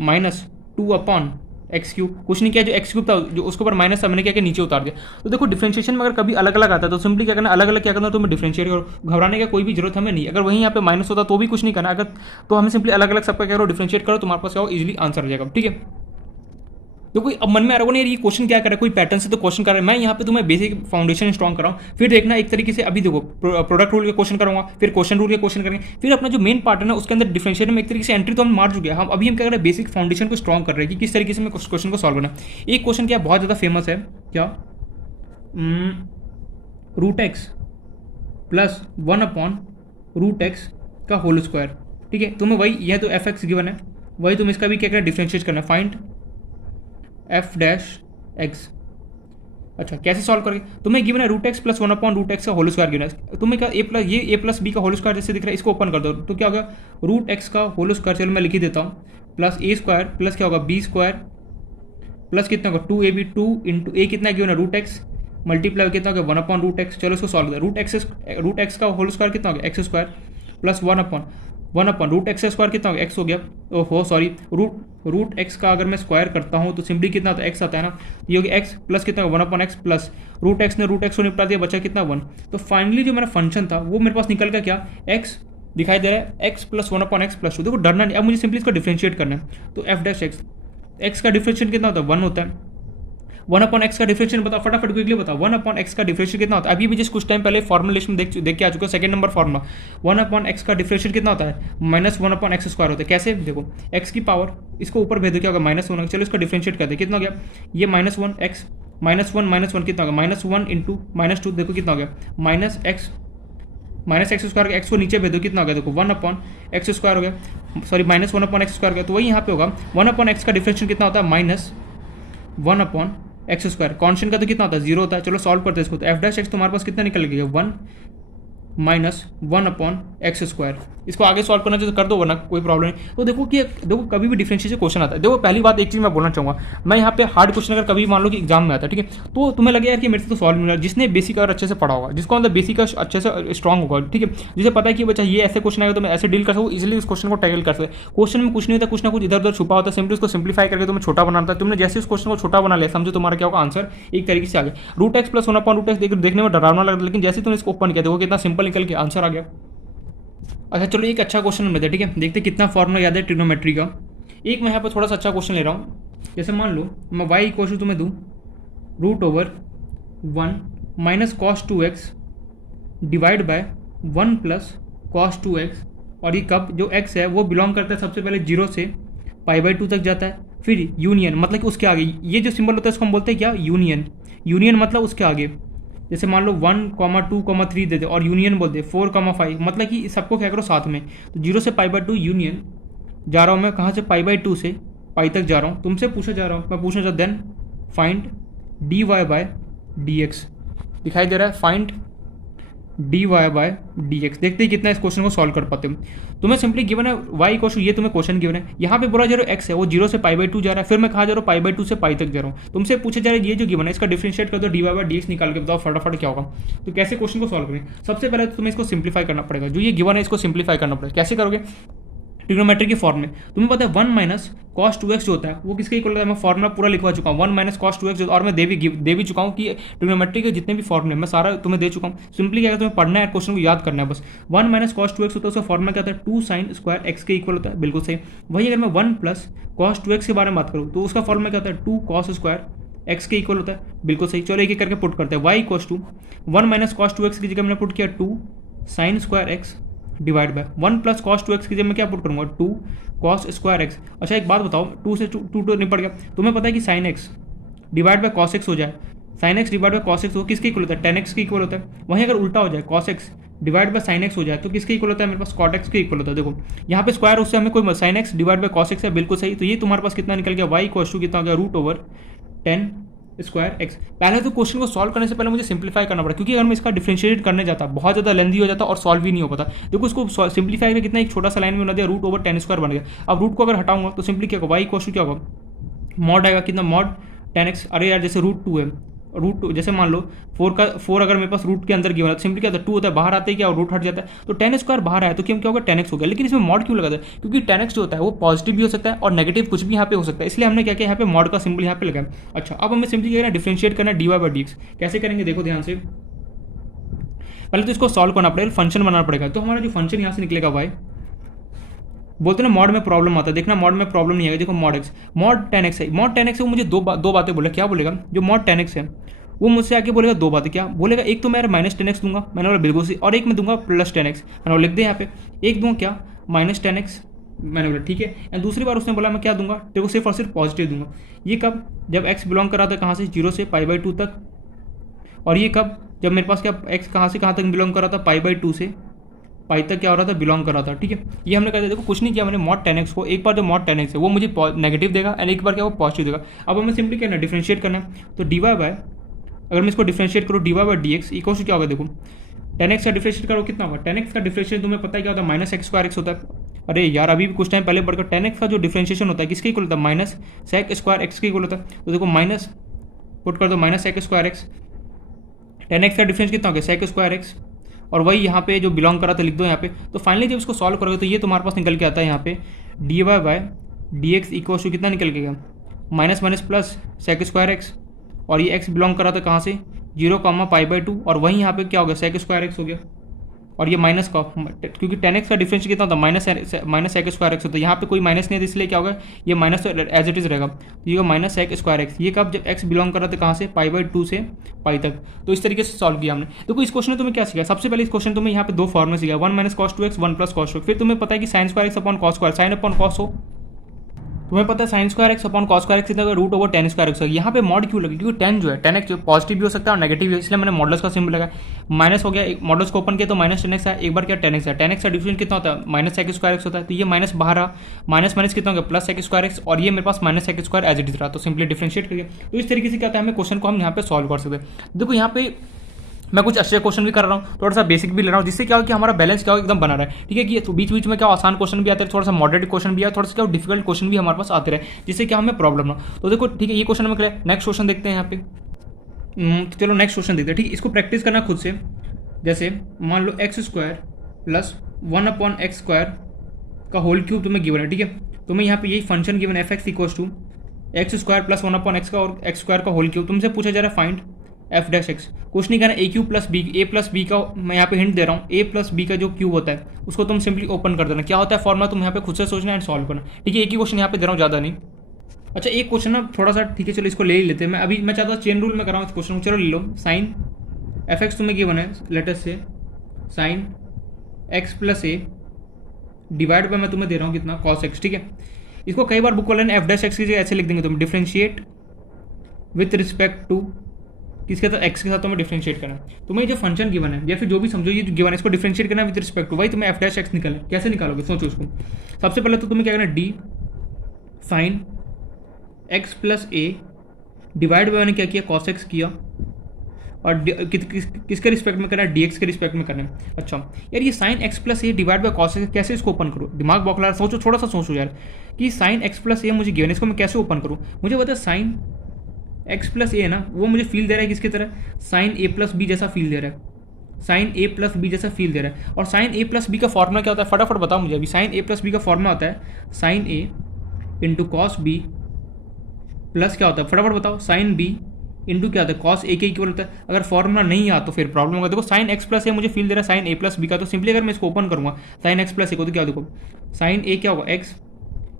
minus 2/x³, कुछ नहीं किया, जो x³ था जो उसके ऊपर माइनस था मैंने क्या नीचे उतार दिया। तो देखो डिफरेंशिएशन में अगर कभी अलग अलग आता है तो सिंपली क्या करना अलग अलग क्या करना, तुम्हें डिफरेंशिएट करो, घबराने का कोई भी जरूरत हमें नहीं। अगर वहीं यहाँ पे माइनस होता तो भी कुछ नहीं करना, अगर तो हमें सिंपली अलग अलग सबका क्या करो डिफरेंशिएट करो, तुम्हारे पास क्या हो इजीली आंसर हो जाएगा, ठीक है। तो कोई अब मन में आ रहा होगा नहीं ये क्वेश्चन क्या कर रहा है, कोई पैटर्न से तो क्वेश्चन कर रहा है, मैं यहाँ पे तुम्हें बेसिक फाउंडेशन स्ट्रॉन्ग कर रहा हूँ। फिर देखना एक तरीके से अभी देखो प्रोडक्ट रूल के क्वेश्चन करूँगा, फिर क्वेश्चन रूल के क्वेश्चन करेंगे, फिर अपना जो मेन पार्ट है ना उसके अंदर डिफरेंशिएशन में एक तरीके से एंट्री तो हम मार चुके हैं, हम अभी हम क्या कर रहे हैं बेसिक फाउंडेशन को स्ट्रॉन्ग कर रहे हैं कि किस तरीके से हमें क्वेश्चन को सॉल्व करना है। एक क्वेश्चन क्या बहुत ज़्यादा फेमस है क्या, √x प्लस 1/√x का होल स्क्वायर, ठीक है तुम्हें वही यह तो f(x) गिवन है, वही तुम इसका भी क्या करना डिफरेंशिएट करना, फाइंड f'(x)। अच्छा कैसे सॉल्व करोगे, तुम्हें गिवन है √x प्लस 1/√x का होल स्क्वायर गिवन है, तुम्हें क्या a प्लस b का होल स्क्वायर जैसे दिख रहा है, इसको ओपन कर दो तो क्या होगा √x का होल स्क्वायर, चलो मैं लिख ही देता हूँ, प्लस a² प्लस क्या होगा b² प्लस कितना होगा 2ab, 2 इंटू a कितना गिवन है √x मल्टीप्लाई कितना होगा 1/√x। चलो इसको सॉल्व करो, √x का होल स्क्वायर कितना होगा x² प्लस 1/√x² कितना हो गया x हो गया, ओहो सॉरी √x का अगर मैं स्क्वायर करता हूँ तो सिंपली कितना आता है x आता है ना, ये हो गया x प्लस कितना 1/x प्लस √x ने √x को निपटा दिया, बचा कितना 1। तो फाइनली जो मेरा फंक्शन था वो मेरे पास निकल का क्या x दिखाई दे रहा है x प्लस 1/x प्लस 2। देखो डरना नहीं, अब मुझे सिंपली इसको डिफरेंशिएट करना है, तो f'(x) x का डिफरेंशिएट कितना होता है 1 होता है, 1/x का डिफरेंशिएट बताओ फटाफट क्विकली बताओ, 1/x का डिफरेंशिएट कितना होता है, अभी भी जिस कुछ टाइम पहले फॉर्मुलेशन में देख के आ चुका सेकंड नंबर फॉर्मुला, 1/x का डिफरेंशिएट कितना होता है -1/x² होता है। कैसे देखो x की पावर इसको ऊपर भेज दो क्या होगा -1, चलो इसका डिफरेंशिएट करते हैं, कितना हो गया ये -1x -1 कितना होगा -1 इंटू -2, देखो कितना हो गया -x² x को नीचे भेज दो कितना हो गया देखो 1/x² हो गया, सॉरी -1/x² हो गया, तो वही यहाँ पे होगा 1/x का डिफरेंशिएट कितना होता है -1/x², कॉन्स्टेंट का तो कितना होता है 0 होता है। चलो सॉल्व करते हैं इसको, तो f'(x) तुम्हारे पास कितना निकल गया 1 -1/x²। इसको आगे सॉल्व करना चाहिए तो कर दो वरना कोई प्रॉब्लम नहीं। तो देखो कि देखो कभी भी डिफरेंशिएशन क्वेश्चन आता है, देखो पहली बात एक चीज़ मैं बोलना चाहूँगा, मैं यहाँ पे हार्ड क्वेश्चन अगर कभी मान लो कि एग्जाम में आता है ठीक है, तो तुम्हें लगे यार कि मेरे से तो सॉल्व नहीं हो रहा, जिसने बेसिक अगर अच्छे से पढ़ा होगा, जिसको मतलब बेसिक अच्छे से स्ट्रॉन्ग होगा, ठीक है जिसे पता है कि बच्चा ये ऐसे क्वेश्चन आएगा तो मैं ऐसे डील कर सकूँ, इजिली इस क्वेश्चन को टैकल कर सकते। क्वेश्चन में कुछ नहीं होता, कुछ ना कुछ इधर उधर छुपा होता है, सिंपली उसको सिंप्लीफाई करके तुम्हें छोटा बनाता है, तुमने जैसे उस क्वेश्चन को छोटा बना लिया समझो तुम्हारा क्या होगा आंसर एक तरीके से आ गया। √x प्लस 1/√x देखने में डरावना लगता है, लेकिन जैसे तुमने इसको ओपन किया देखो कितना सिंपल निकल के आंसर आ गया। अच्छा चलो एक अच्छा क्वेश्चन लेते हैं, ठीक है, देखते हैं कितना फॉर्मूला याद है ट्रिग्नोमेट्री का। एक मैं यहाँ पर थोड़ा सा अच्छा क्वेश्चन ले रहा हूँ। जैसे मान लो मैं वाई इक्वल टू तुम्हें दूँ √1 minus cos 2x divide by 1 plus cos 2x, और ये कब जो x है वो बिलोंग करता है सबसे पहले 0 से π/2 तक जाता है, फिर यूनियन मतलब कि उसके आगे ये जो सिंबल होता है उसको हम बोलते हैं क्या, यूनियन। यूनियन मतलब उसके आगे, जैसे मान लो 1, 2, 3 दे दे और यूनियन बोल दे 4, 5, मतलब कि सबको क्या करो साथ में। तो 0 से π/2 यूनियन, जा रहा हूँ मैं कहाँ से, π/2 से पाई तक जा रहा हूँ, तुमसे पूछा जा रहा हूँ, मैं पूछना चाहता देन फाइंड dy/dx। दिखाई दे रहा है, फाइंड dy/dx। देखते हैं कितना इस क्वेश्चन को सॉल्व कर पाते हो। तुम्हें सिंपली गिवन है y क्वेश्चन, ये तुम्हें क्वेश्चन गिवन है, यहाँ पे बोला जा रहा है x है वो 0 से π/2 जा रहा है, फिर मैं कहाँ जा रहा हूँ, π/2 से पाई तक जा रहा हूँ। तुमसे पूछा जा रहा है ये जो गिवन है इसका डिफरेंशिएट कर दो, dy/dx निकाल के बताओ फटाफट क्या होगा। तो कैसे क्वेश्चन को सॉल्व करें, सबसे पहले तो तुम्हें इसको सिंप्लीफाई करना पड़ेगा, जो ये गिवन है इसको सिंप्लीफाई करना पड़ेगा। कैसे करोगे, ट्रिग्नोमेट्री की फॉर्म में तुम्हें पता है 1 माइनस कॉस 2x जो होता है वो किसके इक्वल होता है, मैं फॉर्मुला पूरा लिखवा चुका हूँ 1 माइनस कॉस 2x, और मैं दे भी चुका हूँ कि ट्रिग्नोमेट्री के जितने भी फॉर्मुले मैं सारा तुम्हें दे चुका हूँ। सिंपली क्या है, तुम्हें पढ़ना है, क्वेश्चन को याद करना है बस। 1 माइनस कॉस 2x होता है, उसका फॉर्मुला क्या होता है, 2 sin स्क्वायर x के इक्वल होता है, बिल्कुल सही। वही अगर मैं 1 प्लस कॉस 2x के बारे में बात करूँ तो उसका फॉर्मुला क्या होता है, 2 cos स्क्वायर x के इक्वल होता है, बिल्कुल सही। चलो एक एक करके पुट करते हैं। y equals to 1 minus cos 2x की जगह मैंने पुट किया 2 sin square x divide by 1 plus cos 2x की जगह मैं क्या पुट करूंगा, 2 cos स्क्वायर x। अच्छा एक बात बताओ, 2 से 2 तो निपट गया, तुम्हें पता है कि sin x divide bye cos x हो जाए, sin x divide bye cos x वो किसके इक्वल होता है, tan x के इक्वल होता है। वहीं अगर उल्टा हो जाए cos x divide bye sin x हो जाए तो किसके इक्वल होता है, मेरे पास cot x के इक्वल होता है। देखो यहाँ पे स्क्वायर उससे हमें कोई sin x divide bye cos x है, बिल्कुल सही। तो ये तुम्हारे पास कितना निकल गया, y इक्वल टू कितना हो गया, √10 स्क्वायर एक्स। पहले तो क्वेश्चन को सॉल्व करने से पहले मुझे सिंप्लीफाई करना पड़ा, क्योंकि अगर मैं इसका डिफरेंशिएट करने जाता बहुत ज़्यादा लेंदी हो जाता और सॉल्व भी नहीं हो पाता। देखो इसको सिंप्लीफाई करके कितना एक छोटा सा लाइन में बना दिया, √10 स्क्वायर बन गया। अब रूट को अगर हटाऊंगा तो सिंपली क्या होगा, वाई इक्वल टू क्या होगा, मॉड आएगा कितना, मॉड 10x। अरे यार जैसे √2 है, √2 जैसे मान लो 4 अगर मेरे पास रूट के अंदर गिवन है तो सिंपली क्या होता है, 2 होता है, बाहर आते ही क्या रूट हट जाता है, तो 10 स्क्वायर बाहर आया तो क्या होगा, 10x हो गया। लेकिन इसमें मॉड क्यों लगा था, क्योंकि 10x जो होता है वो पॉजिटिव भी हो सकता है और नेगेटिव कुछ भी यहाँ पे हो सकता है, इसलिए हमने क्या किया, यहाँ पे मॉड का सिंबल यहाँ पे लगाया। अच्छा अब हमें सिंपली क्या करना, डिफरेंशिएट करना dy/dx। कैसे करेंगे देखो ध्यान से, पहले तो इसको सॉल्व करना पड़ेगा, फंक्शन बनाना पड़ेगा। तो हमारा जो फंक्शन यहाँ से निकलेगा y, बोलते ना मॉड में प्रॉब्लम आता है, देखना मॉड में प्रॉब्लम नहीं आएगा। देखो मॉड x, मॉड 10x है, मॉड 10x है वो मुझे दो बातें बोले, क्या बोलेगा, जो मॉड 10x है वो मुझसे आके बोलेगा दो बातें, क्या बोलेगा, एक तो मैं -10x दूंगा, मैंने बोला बिल्कुल सी, और एक मैं दूंगा +10x, मैंने लिख दिया यहाँ पे, एक दूंगा क्या -10x, मैंने बोला ठीक है। एंड दूसरी बार उसने बोला मैं क्या दूंगा, देखो सिर्फ और सिर्फ पॉजिटिव दूंगा। ये कब, जब x बिलोंग कर रहा था कहाँ से, 0 से π/2 तक, और ये कब, जब मेरे पास क्या x कहाँ से कहाँ तक बिलोंग कर रहा था, π/2 से पाई तक क्या हो रहा था, बिलोंग कर रहा था। ठीक है, ये हमने कर दिया। देखो कुछ नहीं किया मैंने, मॉड 10x को एक बार जो मॉड 10x है वो मुझे नेगेटिव देगा एंड एक बार क्या वो पॉजिटिव देगा। अब हमें सिंपली क्या है, डिफरेंशिएट करना है। तो dy बाय, अगर मैं इसको डिफरेंशिएट करूँ dy/dx इक्वल टू क्या होगा, देखो 10x का डिफरेंशिएट करो कितना होगा, 10x का डिफरेंशिएट तुम्हें पता है क्या होता है, -x² होता है। अरे यार अभी भी कुछ टाइम पहले पढ़कर 10x का जो डिफरेंशिएशन होता है किसके इक्वल होता है, -sec² के इक्वल होता है। तो देखो माइनस पुट कर दो, -sec², 10x का डिफरेंस कितना हो गया, sec², और वही यहाँ पे जो बिलोंग करा था लिख दो यहाँ पे। तो फाइनली जब इसको सॉल्व करोगे तो ये तुम्हारे पास निकल के आता है यहाँ पे dy/dx इक्वल टू कितना निकल के गया, माइनस प्लस sec², और ये x बिलोंग करा था कहाँ से, 0, π/2, और वहीं यहाँ पे क्या हो गया, sec² हो गया, और ये माइनस का, क्योंकि 10x का डिफरेंस कितना होता है, -sec² होता है, यहाँ पे कोई माइनस नहीं है इसलिए क्या होगा, ये माइनस तो एज इट इज रहेगा। तो ये -sec², ये कब, जब x बिलोंग कर रहा था कहाँ से, π/2 से पाई तक। तो इस तरीके से सॉल्व किया हमने। देखो इस क्वेश्चन में तुम्हें क्या सीखा, सबसे पहले इस क्वेश्चन तुम्हें यहाँ पे दो फॉर्मुला सीखा, 1 - cos 2x 1 + cos 2x। फिर तुम्हें पता है कि sin²x/cos², sin/cos हो, तुम्हें पता है sin²x/cos² कितना √10² यहाँ पे मॉड क्यों लगी, क्योंकि 10 जो है 10x जो पॉजिटिव भी हो सकता है और नेगेटिव भी हो, इसलिए मैंने मॉडल्स का सिंबल लगा। माइनस हो गया, एक मॉडल्स को ओपन किया तो -10x है, एक बार क्या 10x है, 10x का डिफरेंस कितना होता है, -sec² होता है। तो ये माइनस बाहर आ, माइनस कितना हो गया, +sec², और ये मेरे पास -sec² एज इट इज रहा, तो सिंपली डिफरेंशिएट करिए। तो इस तरीके से क्या होता है, हमें क्वेश्चन को हम यहाँ पे सॉल्व कर सकते हैं। देखो यहाँ पे मैं कुछ अच्छे क्वेश्चन भी कर रहा हूँ, थोड़ा सा बेसिक भी ले रहा हूँ, जिससे क्या हो कि हमारा बैलेंस क्या हो एकदम बना रहा है। ठीक है, कि तो बीच बीच में क्या आसान क्वेश्चन भी आते हैं, थोड़ा सा मॉडरेट क्वेश्चन भी आया, थोड़ा सा क्या डिफिकल्ट क्वेश्चन भी हमारे पास आते रहे, जिससे क्या हमें प्रॉब्लम ना। तो देखो ठीक है, ये क्वेश्चन हमें क्लियर। नेक्स्ट क्वेश्चन देखते हैं यहाँ पे। तो चलो नेक्स्ट क्वेश्चन देखते हैं। ठीक है, इसको प्रैक्टिस करना खुद से। जैसे मान लो x² + 1/x² का होल क्यूब तुम्हें गिवन है। ठीक है, तुम्हें यहाँ पे यही फंक्शन गिवन है, f(x) = x² + 1/x का और x² का होल क्यूब। तुमसे पूछा जा रहा है फाइंड एफ डैश एक्स, कुछ नहीं करना, ए क्यूब प्लस बी, ए प्लस बी का मैं यहाँ पे हिंट दे रहा हूँ, ए प्लस बी का जो क्यूब होता है उसको तुम सिंपली ओपन कर देना, क्या होता है फॉर्मूला तुम यहाँ पे खुद से सोचना एंड सॉल्व करना, ठीक है। एक ही क्वेश्चन यहाँ पे दे रहा हूँ, ज़्यादा नहीं। अच्छा एक क्वेश्चन ना थोड़ा सा, ठीक है चलो इसको ले ही लेते हैं। मैं चाहता हूँ चेन रूल में कराऊँ इस क्वेश्चन को, चलो ले लो। साइन एफ एक्स तुम्हें गिवन है, लेटेस्ट से sign X plus A divide by मैं तुम्हें दे रहा हूँ कितना, कॉस एक्स, ठीक है। इसको कई बार बुक वाले ने एफ डैश एक्स की जगह ऐसे लिख देंगे तुम, डिफ्रेंशिएट विथ रिस्पेक्ट टू किसके साथ, एक्स के साथ तुम्हें डिफ्रेंशिएट करना है। तुम्हें जो फंक्शन गिवन है या फिर जो भी समझो ये गिवन है, इसको डिफ्रेंशिएट करना है विद रिस्पेक्ट टू, वही तुम्हें एफ डैश एक्स निकालना है। कैसे निकालोगे सोचो उसको। सबसे पहले तो तुम्हें क्या करना है, D sign X plus A divide by मैंने क्या किया, कॉस एक्स किया, और किसके रिस्पेक्ट में करना है, डीएक्स के रिस्पेक्ट में करना है। अच्छा यार ये sign X plus A divide by cos x, कैसे इसको ओपन करो, दिमाग बौखला, सोचो थोड़ा सा सोचो यार कि साइन एक्स प्लस ए मुझे गिवन है, इसको मैं कैसे ओपन करूँ। मुझे पता है साइन एक्स प्लस ए है ना, वो मुझे फील दे रहा है किसकी तरह, साइन ए प्लस बी जैसा फील दे रहा है, साइन ए प्लस बी जैसा फील दे रहा है। और साइन ए प्लस बी का फॉर्मूला क्या होता है, फटाफट बताओ मुझे अभी। साइन ए प्लस बी का फॉर्मूला होता है साइन ए इंटू कॉस बी प्लस क्या होता है, फटाफट बताओ, साइन बी इंटू क्या होता है, कॉस ए के इक्वल होता है। अगर फॉर्मूला नहीं आ तो फिर प्रॉब्लम होगा। देखो साइन एक्स प्लस ए मुझे फील दे रहा है साइन ए प्लस बी का, तो सिंपली अगर मैं इसको ओपन करूँगा साइन एक्स प्लस ए को, तो क्या देखो साइन ए क्या होगा एक्स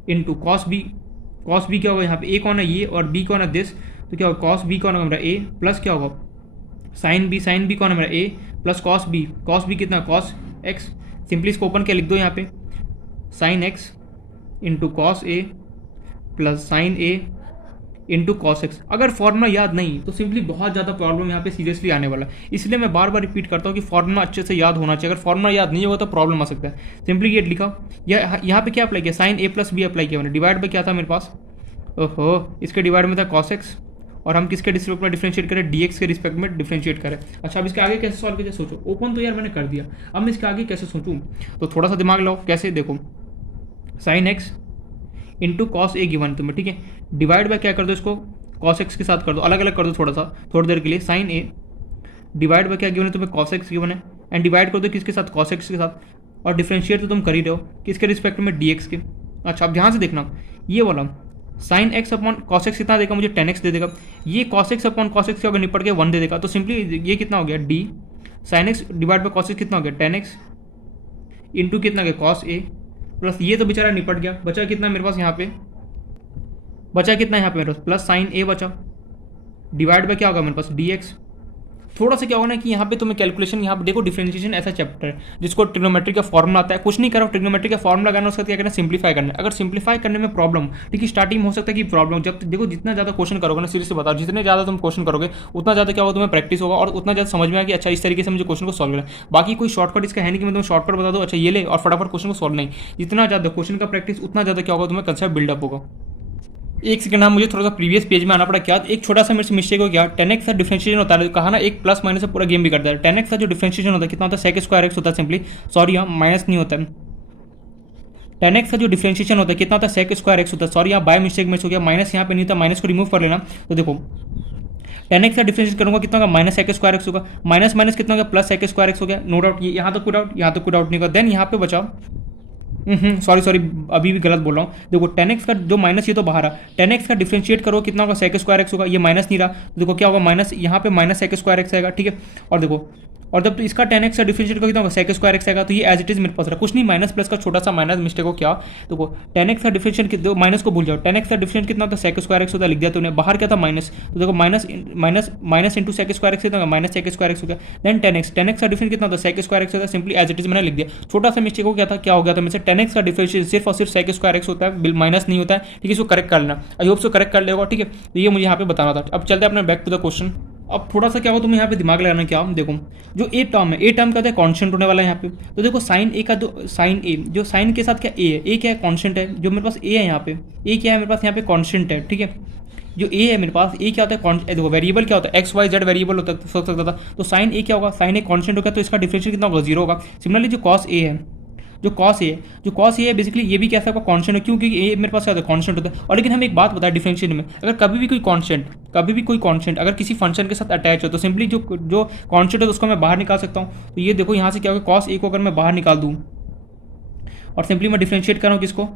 इंटू कॉस बी क्या होगा, यहाँ पे ए कौन है ये और बी कौन है दिस, तो क्या होगा कॉस बी कौन होगा मेरा ए, प्लस क्या होगा साइन बी कौन है मेरा ए, प्लस कॉस बी कितना कॉस एक्स। सिंपली इसको ओपन क्या लिख दो यहाँ पे, sign x into cos A plus sign A into cos x. अगर फॉर्मूला याद नहीं तो सिंपली बहुत ज़्यादा प्रॉब्लम यहाँ पे सीरियसली आने वाला है। इसलिए मैं बार बार रिपीट करता हूँ कि फॉर्मूला अच्छे से याद होना चाहिए। अगर फॉर्मूला याद नहीं होगा तो प्रॉब्लम आ सकता है। सिंपली ये लिखा, यहाँ पे क्या अप्लाई किया, साइन ए प्लस बी अप्लाई किया मैंने, डिवाइड बाय क्या था मेरे पास, ओहो इसके डिवाइड में था कॉस एक्स, और हम किसके रिस्पेक्ट में डिफरेंशिएट करें, डीएक्स के रिस्पेक्ट में डिफरेंशिएट करें। अच्छा अब इसके आगे कैसे सॉल्व किया सोचो, ओपन तो यार मैंने कर दिया, अब मैं इसके आगे कैसे सोचूं, तो थोड़ा सा दिमाग लगाओ। कैसे देखो, sign x into cos A given तुम्हें, ठीक है, डिवाइड बाय क्या कर दो इसको कॉस एक्स के साथ कर दो, अलग अलग कर दो थोड़ा सा थोड़ी देर के लिए। साइन ए डिवाइड बाय क्या गिवन है तुम्हें, कॉस एक्स गिवन है, एंड डिवाइड कर दो किसके साथ, कॉस एक्स के साथ, और डिफरेंशिएट तो तुम कर ही रहे हो किसके रिस्पेक्ट में, डीएक्स के। अच्छा अब ध्यान से देखना, ये वाला sine x upon cos x कितना देगा मुझे, 10x दे देगा। ये cos x upon cos x क्या निपट के 1 दे देगा। तो सिंपली ये कितना हो गया, D sine x divide by cos x कितना हो गया, 10x इंटू कितना गया कॉस ए, प्लस ये तो बेचारा निपट गया, बचा कितना मेरे पास यहाँ पे, बचा कितना यहाँ पे मेरे पास, प्लस साइन ए बचा, डिवाइड बाय क्या होगा मेरे पास, dx। थोड़ा सा क्या होगा ना कि यहाँ पे तुम्हें कैलकुलेशन, यहाँ पे देखो डिफरेंशिएशन ऐसा चैप्टर है जिसको ट्रिग्नोमेट्री का फॉर्मूला आता है, कुछ नहीं करो, ट्रिग्नोमेट्री का फॉर्मूला करना, उसका क्या करना, सिंप्लीफाई करना है। अगर सिंप्लीफाई करने में प्रॉब्लम, ठीक है स्टार्टिंग में हो सकता है कि प्रॉब्लम, जब देखो जितना ज़्यादा क्वेश्चन करोगे ना, सीरियस से बताओ, जितने ज़्यादा तुम क्वेश्चन करोगे उतना ज़्यादा क्या होगा, तुम्हें प्रैक्टिस होगा और उतना ज़्यादा समझ में आएगा कि अच्छा इस तरीके से मुझे क्वेश्चन को सॉल्व करना है। बाकी कोई शॉर्टकट इसका है नहीं कि मैं तुम्हें शॉर्टकट बता दूँ अच्छा ये ले और फटाफट क्वेश्चन को सॉल्व, नहीं, जितना ज़्यादा क्वेश्चन का प्रैक्टिस उतना ज़्यादा क्या होगा, तुम्हें कंसेप्ट बिल्डअप होगा। एक सेकंड हाँ मुझे थोड़ा सा प्रीवियस पेज में आना पड़ा। क्या एक छोटा सा मेरे से मिस्टेक हो गया, 10x का डिफरेंशिएशन होता है, कहा ना एक प्लस माइनस से पूरा गेम भी करता है। 10x का जो डिफरेंशिएशन होता है कितना होता है, सेक स्क्वायर एक्स होता है सिंपली, सॉरी यहाँ माइनस नहीं होता है। 10x का जो डिफरेंशिएशन होता है कितना होता है, सेक स्क्वायर एक्स होता है, सॉरी यहाँ बाय मिस्टेक में हो गया, माइनस यहाँ पे नहीं होता, माइनस को रिमूव कर लेना। तो देखो 10x का डिफरेंशिएट करूंगा कितना होगा, माइनस सेक स्क्वायर एक्स होगा, माइनस माइनस कितना होगा, प्लस सेक स्क्वायर एक्स हो गया, नो डाउट। ये यहाँ तो कोई डाउट, यहाँ तो कोई डाउट नहीं होगा। देन यहाँ पे बचा, सॉरी अभी भी गलत बोल रहा हूँ। देखो 10x का जो माइनस ये तो बाहर आ, 10x का डिफरेंशिएट करो कितना होगा, सेक स्क्वायर एक्स होगा, ये माइनस नहीं रहा, तो देखो क्या होगा, माइनस यहाँ पे माइनस सेक स्क्वायर एक्स आएगा, ठीक है। और देखो और जब तो इसका 10x का डिफरेंशिएट करो कितना होगा, सेक स्क्वायर एक्स आएगा, तो ये एज इट इज मेरे पास रहा, कुछ नहीं, माइनस प्लस का छोटा सा माइनस मिस्टेक हो क्या। देखो 10x का डिफरेंशिएट, माइनस को भूल जाओ, 10x का डिफरेंशिएट कितना होता है, सेक स्क्वायर एक्स होता है, लिख दिया तूने, बाहर क्या था माइनस, तो देखो minus minus minus into sec square x कितना होगा, माइनस सेक स्क्वायर एक्स हो गया। देन 10x का डिफरेंस कितना होता है, सेक स्क्वायर एक्स होता है, सिंपली एज इट इज मैंने लिख दिया। छोटा सा मिस्टेक हो गया था, क्या हो गया था मेरे से, 10x का डिफरेंशिएट सिर्फ और सिर्फ सेक स्क्वायर एक्स होता है, माइनस नहीं होता है, ठीक है। इसको करेक्ट कर लेना, आई होप सो करेक्ट कर लेगा, ठीक है। तो ये मुझे यहाँ पे बताना था। अब चलते हैं अपने बैक टू द क्वेश्चन। अब थोड़ा सा क्या हो, तुम्हें यहाँ पे दिमाग लगाना, क्या देखो जो ए टर्म है, ए टर्म का कांस्टेंट होने वाला है यहाँ पे। तो देखो साइन ए का जो साइन ए, जो साइन के साथ क्या ए है, ए क्या है, कांस्टेंट है, जो मेरे पास ए है यहाँ पे, ए क्या है मेरे पास यहाँ पे, कांस्टेंट है, ठीक है। जो ए है मेरे पास, ए क्या होता है, देखो वेरिएबल क्या होता है, एक्स वाई जेड वेरिएबल होता है, सोच सकता था। तो साइन ए क्या होगा, साइन ए कांस्टेंट होगा, तो इसका डिफरेंशियल कितना होगा, 0 होगा। सिमिलरली जो कॉस ए है, जो कॉस ए है बेसिकली ये भी कैसा होगा, कांस्टेंट है, क्योंकि ए मेरे पास क्या होता है, कांस्टेंट होता है। और लेकिन हमें एक बात बताया डिफरेंशिएट में, अगर कभी भी कोई कांस्टेंट अगर किसी फंक्शन के साथ अटैच हो, तो सिंपली जो कांस्टेंट है उसको मैं बाहर निकाल सकता हूँ। तो ये देखो यहाँ से क्या होगा, कॉस ए को अगर मैं बाहर निकाल दूँ और सिंपली मैं डिफरेंशिएट कर रहा हूँ किसको,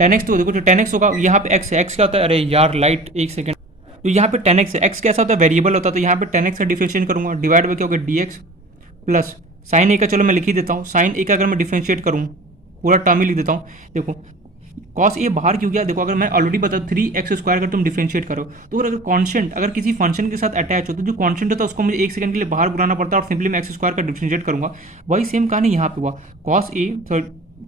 10x, तो देखो जो 10x होगा यहाँ पे x है, x क्या होता है, अरे यार लाइट, एक सेकेंड, जो यहाँ पे 10x है, x कैसा होता है वेरिएबल होता है, तो यहाँ पे 10x का डिफरेंशिएट करूँगा, डिवाइड बाई क्या होगा dx प्लस साइन ए का, चलो मैं लिख ही देता हूँ, साइन ए का अगर मैं डिफरेंशिएट करूँ पूरा टर्म ही लिख देता हूँ। देखो कॉस ए बाहर क्यों गया, देखो अगर मैं ऑलरेडी बता 3x² अगर तुम डिफरेंशिएट करो तो अगर कॉन्स्टेंट अगर किसी फंक्शन के साथ अटैच हो तो जो कॉन्स्टेंट होता है उसको मुझे 1 सेकंड के लिए बाहर बुलाना पड़ता है और सिंपली मैं x² का डिफरेंशिएट करूंगा। वही सेम कहानी यहाँ पे हुआ, cos A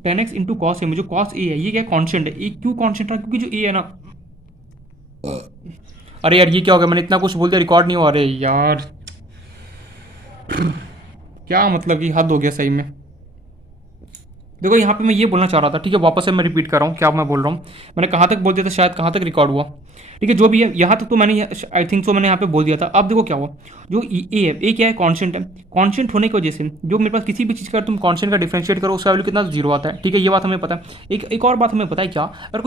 10x into cos A में जो कॉस ए है ये क्या कॉन्स्टेंट है, ये क्यों कॉन्स्टेंट रहा, क्योंकि जो ए है ना, अरे यार ये क्या हो गया, मैंने इतना कुछ बोल दिया रिकॉर्ड नहीं हुआ, अरे यार क्या मतलब कि हद हो गया सही में। देखो यहाँ पे मैं ये बोलना चाह रहा था, ठीक है, वापस से मैं रिपीट कर रहा हूँ क्या मैं बोल रहा हूँ, मैंने कहाँ तक बोल दिया था, शायद कहाँ तक रिकॉर्ड हुआ, ठीक है जो भी है यहाँ तक तो मैंने आई थिंक सो मैंने यहाँ पे बोल दिया था। अब देखो क्या हुआ, जो ए है, ए क्या है कांस्टेंट है, कांस्टेंट होने की वजह से जो मेरे पास किसी भी चीज़ का तुम कांस्टेंट का डिफरेंशिएट करो उसका वैल्यू कितना जीरो आता है, ठीक है ये बात हमें पता है। एक और बात हमें पता है क्या, अगर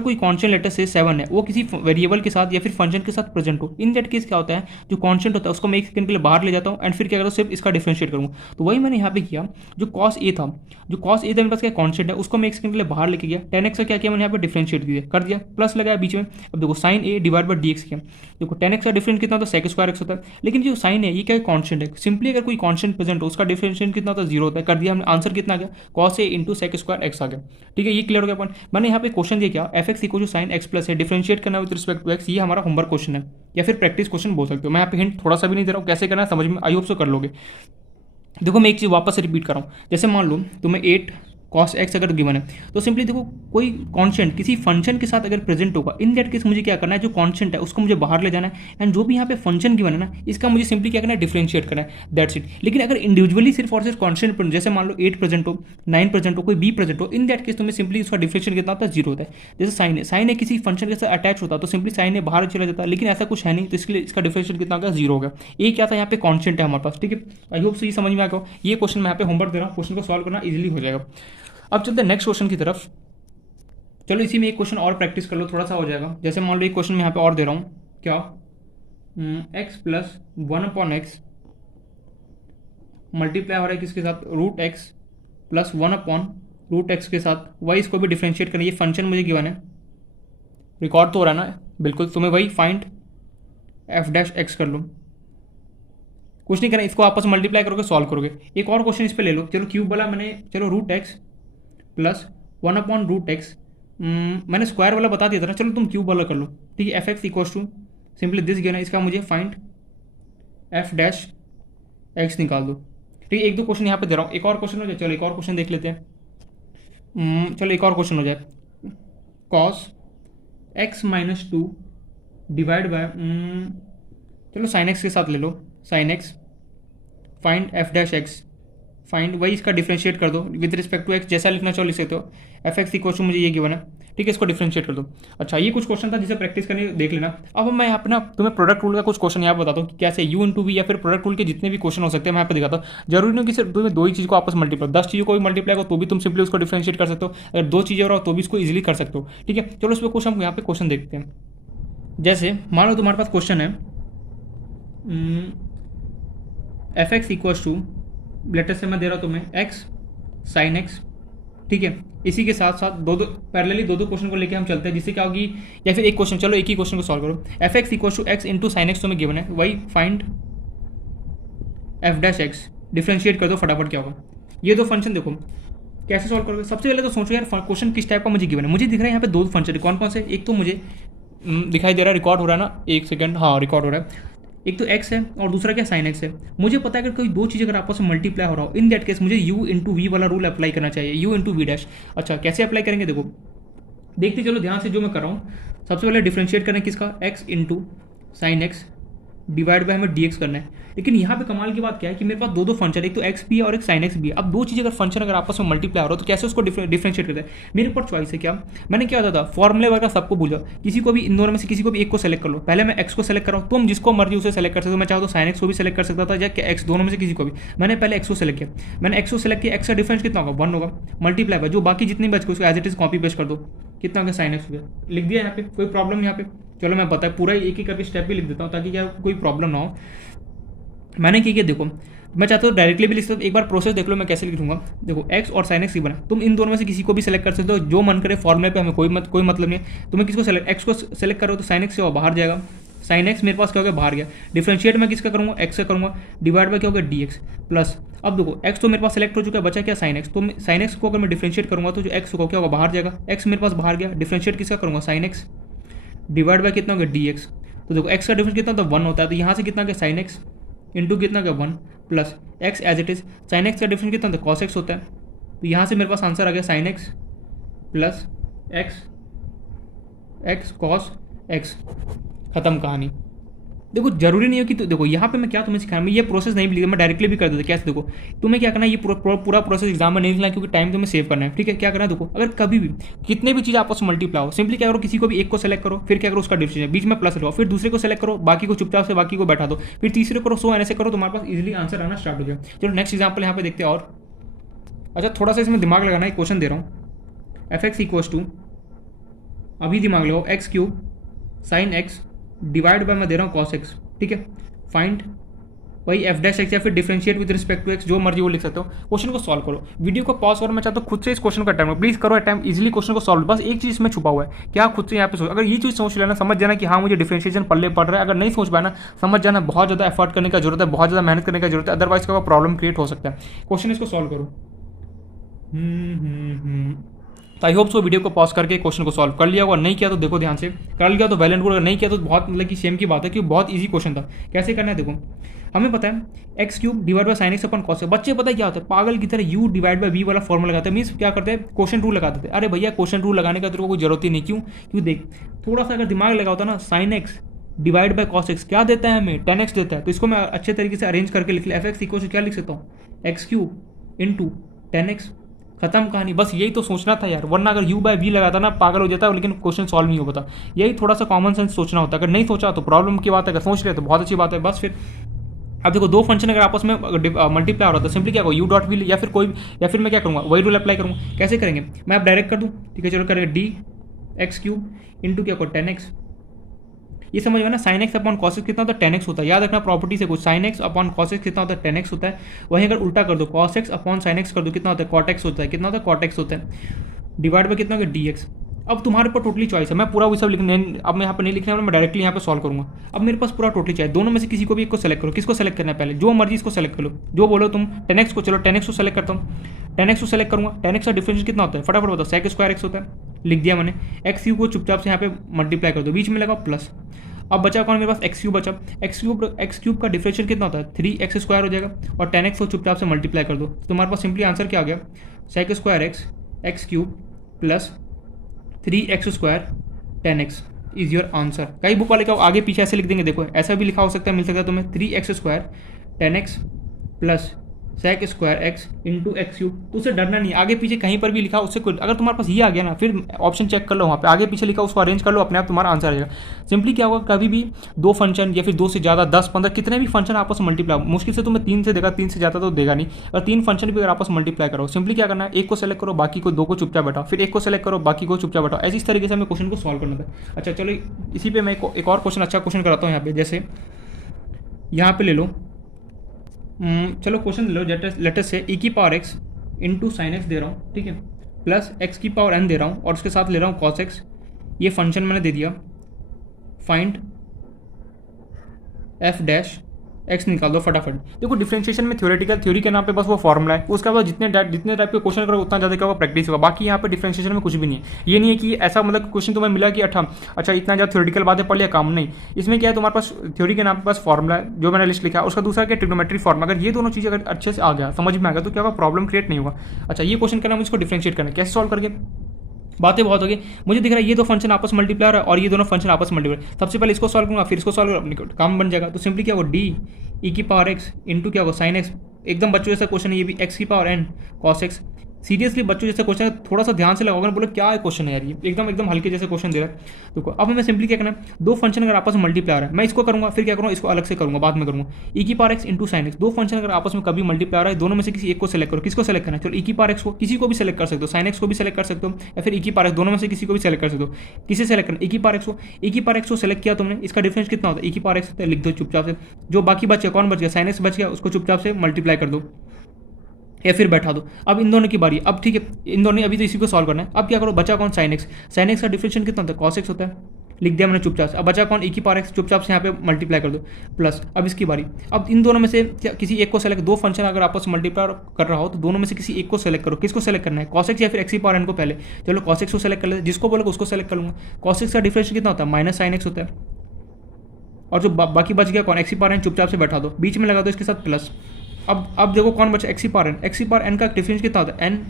कोई कांस्टेंट लेटर से 7 है वो किसी वेरिएबल के साथ या फिर फंक्शन के साथ प्रेजेंट हो, इन दैट केस क्या होता है, जो कांस्टेंट होता है उसको मैं 1 सेकंड के लिए बाहर ले जाता हूँ एंड फिर क्या करूँ सिर्फ इसका डिफरेंशिएट करूँगा। तो वही मैंने यहाँ पे किया, जो कॉस ए था मेरे पास क्या कांस्टेंट है उसको मैं 1 सेकंड के लिए बाहर लेके गया, 10x का क्या किया मैंने यहाँ पे डिफरेंशिएट कर दिया, प्लस लगाया बीच में। अब देखो sine A divide by dx किया, देखो 10x का डिफरेंस कितना होता है sec² होता है, लेकिन जो साइन है ये क्या कांस्टेंट है, सिंपली अगर कोई कांस्टेंट प्रेजेंट हो उसका डिफरेंशिएशन कितना होता है जीरो होता है, कर दिया हमने, आंसर कितना आ गया cos a into sec² x आ गया, ठीक है ये क्लियर हो गया पॉइंट। मैंने यहाँ पे क्वेश्चन दिया क्या f x equal to sine x plus है, डिफरेंशिएट करना विद रिस्पेक्ट टू x, ये हमारा होमवर्क क्वेश्चन है या फिर प्रैक्टिस क्वेश्चन बोल सकते हो, मैं यहाँ पे हिंट थोड़ा सा भी नहीं दे रहा हूँ, कैसे करना है समझ में, आई होप सो कर लोगे। देखो मैं एक चीज़ वापस से रिपीट कर रहा हूँ, जैसे मान लो तुम्हें 8 cos x अगर गिवन है तो सिंपली देखो कोई कांस्टेंट किसी फंक्शन के साथ अगर प्रेजेंट होगा, इन दैट केस मुझे क्या करना है, जो कांस्टेंट है उसको मुझे बाहर ले जाना है एंड जो भी यहाँ पे फंक्शन गिवन है ना इसका मुझे सिंपली क्या करना है डिफरेंशिएट करना है, दैट्स इट। लेकिन अगर इंडिविजुअली सिर्फ और सिर्फ कांस्टेंट जैसे मान लो 8 प्रेजेंट हो, 9 प्रेजेंट हो, कोई बी प्रेजेंट हो, इन दैट केस तुम्हें सिंपली उसका डिफरेंशिएट कितना होता है जीरो होता है। जैसे साइन है किसी फंक्शन के साथ अटैच होता तो सिंपली साइन है बाहर चला जाता, लेकिन ऐसा कुछ है नहीं तो इसके लिए इसका डिफरेंशिएट कितना होगा जीरो होगा। ये क्या था यहाँ पे कांस्टेंट है हमारे पास, ठीक है आई होप से ये समझ में आ गया। ये क्वेश्चन मैं यहाँ पे होमवर्क दे रहा हूँ, क्वेश्चन को सॉल्व करना इजीली हो जाएगा। अब चलते हैं नेक्स्ट क्वेश्चन की तरफ, चलो इसी में एक क्वेश्चन और प्रैक्टिस कर लो, थोड़ा सा हो जाएगा। जैसे मान लो एक क्वेश्चन मैं यहाँ पे और दे रहा हूँ, क्या x प्लस 1/x मल्टीप्लाई हो रहा है किसके साथ, √x प्लस 1/√x के साथ, वही इसको भी डिफ्रेंशिएट करें, ये फंक्शन मुझे गिवन है, रिकॉर्ड तो हो रहा है ना बिल्कुल, तुम्हें वही फाइंड f' कर लो, कुछ नहीं करना, इसको आपस में मल्टीप्लाई करोगे सॉल्व करोगे। एक और क्वेश्चन इस पे ले लो, चलो क्यूब वाला मैंने, चलो √x प्लस 1/√x, मैंने स्क्वायर वाला बता दिया था ना, चलो तुम क्यूब वाला कर लो, ठीक है। f(x) equals to simply this given है, इसका मुझे फाइंड f' निकाल दो, ठीक है। एक दो क्वेश्चन यहाँ पे दे रहा हूँ, एक और क्वेश्चन हो जाए, चलो एक और क्वेश्चन देख लेते हैं। चलो एक और क्वेश्चन हो जाए, cos x - 2 डिवाइड बाय, चलो साइन x के साथ ले लो, sine x find f', find वही इसका डिफरेंशिएट कर दो विद रिस्पेक्ट टू x, जैसा लिखना चाहो लिख सकते हो, f(x) इक्वल टू मुझे ये गिवन है, ठीक है, इसको डिफरेंशिएट कर दो। अच्छा ये कुछ क्वेश्चन था जिसे प्रैक्टिस करने देख लेना। अब मैं यहाँ पे ना तुम्हें प्रोडक्ट रूल का कुछ क्वेश्चन यहाँ बताता हूँ कि कैसे u/v या फिर प्रोडक्ट रूल के जितने भी क्वेश्चन हो सकते हैं मैं यहाँ पे दिखाता हूँ। जरूरी नहीं कि सिर्फ तुम्हें दो ही चीज़ को आपस में मल्टीप्लाई, 10 चीज़ों को भी मल्टीप्लाई करो तो भी तुम सिंपली उसको डिफरेंशिएट कर सकते हो, अगर 2 चीज़ें हो तो भी इसको ईजिली कर सकते हो, ठीक है। चलो इस पर क्वेश्चन यहाँ पे क्वेश्चन देखते हैं। जैसे मान लो तुम्हारे पास क्वेश्चन है f(x) इक्वल्स टू, लेटर से मैं दे रहा हूँ तुम्हें x sin x, ठीक है। इसी के साथ साथ दो पैरेलली दो क्वेश्चन को लेके हम चलते हैं, जिससे क्या होगी, या फिर एक क्वेश्चन, चलो एक ही क्वेश्चन को सॉल्व करो। f(x) equals to x into sine x तुम्हें गिवन है, वही फाइंड f', डिफरेंशिएट कर दो फटाफट क्या होगा। ये दो फंक्शन देखो कैसे सॉल्व करोगे। सबसे पहले तो सोचो यार क्वेश्चन किस टाइप का मुझे गिवन है, मुझे दिख रहा है यहाँ पे 2 फंक्शन, कौन कौन से, एक तो मुझे दिखाई दे रहा है, रिकॉर्ड हो रहा है ना, एक सेकंड, हाँ रिकॉर्ड हो रहा है, एक तो x है और दूसरा क्या साइन x है। मुझे पता है अगर कोई 2 चीज़ अगर आपस में मल्टीप्लाई हो रहा हो, इन दैट केस मुझे u/v वाला रूल अप्लाई करना चाहिए, u/v'। अच्छा कैसे अप्लाई करेंगे, देखो देखते चलो ध्यान से जो मैं कर रहा हूँ। सबसे पहले डिफरेंशिएट करना है किसका, x into sign x divide bye हमें dx करना है। लेकिन यहाँ पे कमाल की बात क्या है कि मेरे पास 2 फंक्शन, एक तो x भी है और एक साइन x भी है। अब 2 चीज़ अगर फंक्शन अगर आपस में मल्टीप्लाई हो रहा हो तो कैसे उसको डिफरेंशिएट करते हैं, मेरे ऊपर चॉइस है। क्या मैंने क्या होता था, फॉर्मूले वगैरह सबको भूल जाओ, किसी को भी इन दोनों में से किसी को भी एक को सेलेक्ट कर लो। पहले मैं x को सेलेक्ट कर रहा हूँ, तुम जिसको मर्जी उसे सेलेक्ट कर सकते हो, मैं चाहूँ तो साइन x को भी सेलेक्ट कर सकता था या x, दोनों में से किसी को भी। मैंने पहले x को सेलेक्ट किया, मैंने x को सेलेक्ट किया, x का डिफरेंस कितना होगा 1 होगा, मल्टीप्लाई बाय जो बाकी जितने बच गए उसको as it is copy paste कर दो, कितना होगा साइन x हो गया, लिख दिया यहाँ पे, कोई प्रॉब्लम यहाँ पे। चलो मैं बता पूरा एक ही करके स्टेप भी लिख देता हूँ ताकि क्या कोई प्रॉब्लम ना हो। मैंने क्या किया देखो, मैं चाहता हूँ डायरेक्टली भी लिख सकता हूँ, एक बार प्रोसेस देख लो मैं कैसे लिखूंगा। देखो एक्स और साइन एक्स की बना, तुम इन दोनों में से किसी को भी सेलेक्ट कर सकते हो, जो मन करे फॉर्मूले पे हमें कोई मतलब नहीं है। तुम्हें किसको सेलेक्ट, एक्स को सेलेक्ट करो तो साइन एक्स से बाहर जाएगा, साइन एक्स मेरे पास क्या हो गया बाहर गया। डिफरेंशिएट मैं किसका करूँगा, एक्स से करूँगा, डिवाइड बाय क्या होगा डी एक्स प्लस। अब देखो एक्स तो मेरे पास सेलेक्ट हो चुका है, बचा क्या साइन एक्स, तो साइन एक्स को अगर मैं डिफरेंशिएट करूँगा तो जो एक्स होगा क्या होगा बाहर जाएगा, एक्स मेरे पास बाहर गया, डिफरेंशिएट किसका करूँगा साइन एक्स, डिवाइड बाय कितना हो गया डी एक्स। तो देखो एक्स का डिफरेंस कितना तो 1 होता है, तो यहाँ से कितना गया साइन एक्स इंटू कितना गया 1 plus x as it is, sine x का डिफरेंस कितना था कॉस एक्स होता है, तो यहाँ से मेरे पास आंसर आ गया sign X plus x x cos x, खत्म कहानी। देखो जरूरी नहीं है कि देखो यहाँ पे मैं क्या तुम्हें सिखाया, मैं ये प्रोसेस नहीं भी लिखा, मैं डायरेक्टली भी कर देता। कैसे देखो, तुम्हें क्या करना है, ये पूरा प्रोसेस एग्जाम में नहीं लिखना है, क्योंकि टाइम तुम्हें सेव करना है, ठीक है। क्या करना है देखो, अगर कभी भी कितने भी चीज़ आपस में मल्टीप्लाई हो, सिंपली क्या करो, किसी को भी एक को सेलेक्ट करो, फिर क्या करो उसका डिफरेंशिएट बीच में प्लस लगाओ, फिर दूसरे को सेलेक्ट करो, बाकी को चुपचाप से बाकी को बैठा दो, फिर तीसरे करो, सो ऐसे करो, तुम्हारे पास इजिली आंसर आना स्टार्ट हो गया। चलो नेक्स्ट एग्जाम्पल यहाँ पे देखते हैं। और अच्छा थोड़ा सा इसमें दिमाग लगाना है, क्वेश्चन दे रहा हूँ, एफ एक्स इक्वल्स टू, अभी दिमाग लगाओ, x cube sine x divide by मैं दे रहा हूँ कॉस एक्स, ठीक है। फाइंड वही एफ डैश एक्स या फिर differentiate with respect to x, जो मर्जी वो लिख सकते हो। क्वेश्चन को सॉल्व करो, वीडियो को पॉज करो, मैं चाहता हूँ खुद से इस क्वेश्चन का अटेम्प्ट प्लीज करो, अटेम्प्ट इजीली क्वेश्चन को सॉल्व। बस एक चीज इसमें छुपा हुआ है, क्या खुद से यहाँ पे सोच, अगर ये चीज सोच लेना, समझ जाना कि हाँ मुझे डिफरेंशिएशन पढ़ रहा है, अगर नहीं सोच पाना, समझ जाना बहुत ज़्यादा एफर्ट करने का जरूरत है, बहुत ज़्यादा मेहनत करने का जरूरत है, अदरवाइज का प्रॉब्लम क्रिएट हो सकता है। क्वेश्चन इसको सॉल्व करो। तो आई होप सो वीडियो को पॉज करके क्वेश्चन को सॉल्व कर लिया होगा, नहीं किया तो देखो ध्यान से, कर लिया तो वेल एंड गुड, अगर नहीं किया तो बहुत मतलब कि सेम की बात है, क्योंकि बहुत ईजी क्वेश्चन था। कैसे करना है देखो, हमें पता है x cube divide by sine x upon cos, बच्चे पता है क्या होता है, पागल की तरह यू डिवाइड बाय वी वाला फॉर्मूला लगाते हैं, मीन्स क्या करते हैं क्वेश्चन रूल लगा देते हैं। अरे भैया क्वेश्चन रूल लगाने का तेरे को कोई जरूरत ही नहीं, क्यों देख थोड़ा सा अगर दिमाग लगा होता ना, sine x divide by cos x क्या देता है हमें, 10x देता है, तो इसको मैं अच्छे तरीके से अरेंज करके लिख लिया, एफ एक्स इक्वल टू क्या लिख सकता हूँ, एक्स क्यूब इंटू 10x, खत्म कहानी। बस यही तो सोचना था यार, वरना अगर u बाय वी लगाता ना पागल हो जाता, लेकिन क्वेश्चन सॉल्व नहीं हो पाता। यही थोड़ा सा कॉमन सेंस सोचना होता, अगर नहीं सोचा तो प्रॉब्लम की बात है, अगर सोच लिया तो बहुत अच्छी बात है। बस फिर अब देखो दो फंक्शन अगर आपस में मल्टीप्लाई हो रहा था, सिंपली क्या होगा, यू डॉट वी या फिर कोई, या फिर मैं क्या करूँगा वही रूल अप्लाई करूँगा। कैसे करेंगे, मैं अब डायरेक्ट कर दूँ, ठीक है चलो करेंगे डी एक्स क्यूब इंटू क्या होगा 10x, ये समझ में ना, sine x upon cos x कितना होता है 10x होता है, याद रखना प्रॉपर्टी से कुछ, sine x upon cos x कितना होता है 10x होता है। वहीं अगर उल्टा कर दो, cos x upon sine x कर दो कितना होता है कॉट एक्स होता है, कितना होता है कॉट एक्स होता है, डिवाइड बाय कितना होगा dx। अब तुम्हारे ऊपर टोटली चॉइस है, मैं पूरा वो सब लिखने, अब मैं यहाँ पर नहीं लिखने वाला, मैं डायरेक्टली यहाँ पे सॉल्व करूँगा। अब मेरे पास पूरा टोटली चॉइस, दोनों में से किसी को भी एक को सेलेक्ट करो, किसको सेलेक्ट करना है पहले, जो मर्जी इसको सेलेक्ट कर लो, जो बोलो तुम 10x को, चलो 10x को सेलेक्ट करता हूँ, 10x को सेलेक्ट करूँगा, 10x का डिफरेंस कितना होता है फटाफट बताओ, सेक स्क्वायर एक्स होता है, लिख दिया मैंने, एक्स यू को चुपचाप से यहाँ पे मल्टीप्लाई कर दो, बीच में लगाओ प्लस। अब बचा कौन मेरे पास, एक्स क्यूब बचा, एक्स क्यूब का डिफरेंशियल कितना होता है 3x स्क्वायर हो जाएगा, और 10x को चुपचाप से मल्टीप्लाई कर दो, तो तुम्हारे पास सिंपली आंसर क्या आ गया, sec square x cube plus 3x square 10x is your answer. कई बुक वाले का आगे पीछे ऐसे लिख देंगे, देखो ऐसा भी लिखा हो सकता है, मिल सकता है तुम्हें 3x square 10x plus sec square x into x cube, तो उससे डरना नहीं, आगे पीछे कहीं पर भी लिखा उससे कोई, अगर तुम्हारे पास ये आ गया ना, फिर ऑप्शन चेक कर लो, वहाँ पे आगे पीछे लिखा उसको अरेंज कर लो, अपने आप तुम्हारा आंसर आ जाएगा। सिंपली क्या होगा, कभी भी दो फंक्शन या फिर दो से ज़्यादा 10 15 कितने भी फंक्शन आपस में मल्टीप्लाई, मुश्किल से तुम्हें 3 से देगा, 3 से ज़्यादा तो देगा नहीं, और 3 फंक्शन भी अगर आपस में मल्टीप्लाई करो, सिंपली क्या करना है, एक को सेलेक्ट करो, बाकी को 2 को चुपचाप बैठाओ, फिर एक को सेलेक्ट करो, बाकी को चुपचाप बैठाओ, ऐसी तरीके से हमें क्वेश्चन को सॉल्व करना था। अच्छा चलो इसी पे मैं एक और क्वेश्चन, अच्छा क्वेश्चन कराता हूँ यहाँ पे, जैसे यहाँ पे ले लो, चलो क्वेश्चन ले लो, लेटेस्ट से e की power x into sine X दे रहा हूँ, ठीक है, प्लस x की पावर n दे रहा हूँ, और उसके साथ ले रहा हूँ cos x, ये फंक्शन मैंने दे दिया। फाइंड f डैश x निकाल दो फटाफट। देखो डिफरेंशिएशन में थ्योरी के नाम पे बस वो फॉर्मूला है, उसके बाद जितने टाइप के क्वेश्चन करोगे उतना ज़्यादा क्या होगा प्रैक्टिस होगा, बाकी यहाँ पे डिफरेंशिएशन में कुछ भी नहीं है। ये नहीं है कि ऐसा मतलब क्वेश्चन तुम्हें मिला कि अच्छा इतना ज़्यादा थ्योरेटिकल बातें पढ़ लिया काम नहीं, इसमें क्या है तुम्हारे पास थ्योरी के नाम पे बस फॉर्मूला है जो मैंने लिस्ट लिखा है, उसका दूसरा क्या ट्रिग्नोमेट्री फॉर्मूला, अगर ये दोनों चीज़ अगर अच्छे से आ गया, समझ में आ गया, तो क्या होगा प्रॉब्लम क्रिएट नहीं होगा। अच्छा ये क्वेश्चन करना, मुझको डिफरेंशिएट करना, कैसे सॉल्व करके, बातें बहुत हो गई, मुझे दिख रहा है ये दो फंक्शन आपस में मल्टीप्लाई है और ये दोनों फंक्शन आपस में मल्टीप्लाई, सबसे पहले इसको सॉल्व करूँगा, फिर इसको सॉल्व करूँगा, काम बन जाएगा। तो सिंपली क्या होगा, डी ई की पावर एक्स इंटू क्या होगा साइन एक्स, एकदम बच्चों जैसा क्वेश्चन है ये भी, एक्स की power n cos x, seriously बच्चों जैसे क्वेश्चन थोड़ा सा ध्यान से लगाओगे, बोलो क्या क्वेश्चन है यार, ये एकदम एकदम हल्के जैसे क्वेश्चन दे रहा है। देखो अब हमें सिंपली क्या करना है, दो फंक्शन अगर आपस में मल्टीप्लाई आ रहा है, मैं इसको करूंगा, फिर क्या करूंगा, इसको अलग से करूंगा, बाद में करूंगा। ई की power X into sine x, दो फंक्शन अगर आपस में कभी मल्टीप्लाई आ रहा है, दोनों में से किसी एक को सेलेक्ट करो। किसको सेलेक्ट करना है, चलो ई की पावर एक्स को, किसी को भी सेलेक्ट कर सकते हो, साइन एक्स को भी सेलेक्ट कर सकते हो, या फिर ई की पावर एक्स, दोनों में से किसी को भी सेलेक्ट कर सकते हो। किसे सेलेक्ट करना, ई की पावर एक्स को। ई की पावर एक्स को सेलेक्ट किया तुमने, इसका डिफरेंस कितना होता है, ई की पावर एक्स होता है, लिख दो चुपचाप से। जो बाकी बच गया, कौन बच गया, साइन एक्स बच गया, उसको चुपचाप से मल्टीप्लाई कर दो या फिर बैठा दो। अब इन दोनों की बारी, अब ठीक है, इन दोनों अभी तो इसी को सॉल्व करना है। अब क्या करो, बचा कौन, साइन एक्स। साइन एक्स का डिफरेंशिएशन कितना होता है, कॉस एक्स होता है, लिख दिया मैंने चुपचाप से। अब बचा कौन, ई की पावर एक्स, चुपचाप से यहाँ पे मल्टीप्लाई कर दो प्लस। अब इसकी बारी, अब इन दोनों में से किसी एक को सेलेक्ट, दो फंक्शन अगर आपस में मल्टीप्लाई कर रहा हो तो दोनों में से किसी एक को सेलेक्ट करो। किसको सेलेक्ट करना है, कॉस एक्स या फिर एक्स की पावर एन को पहले। चलो कॉस एक्स को सेलेक्ट कर लेते, जिसको बोलोगे उसको सेलेक्ट कर लूंगा। कॉस एक्स का डिफरेंशिएशन कितना होता है, माइनस साइन एक्स होता है, और जो बाकी बच गया कौन, एक्स की पावर एन, चुपचाप से बैठा दो, बीच में लगा दो इसके साथ प्लस। अब देखो कौन बचा, एक्स की पावर एन। एक्स की पावर एन का डिफरेंस कितना होता है, n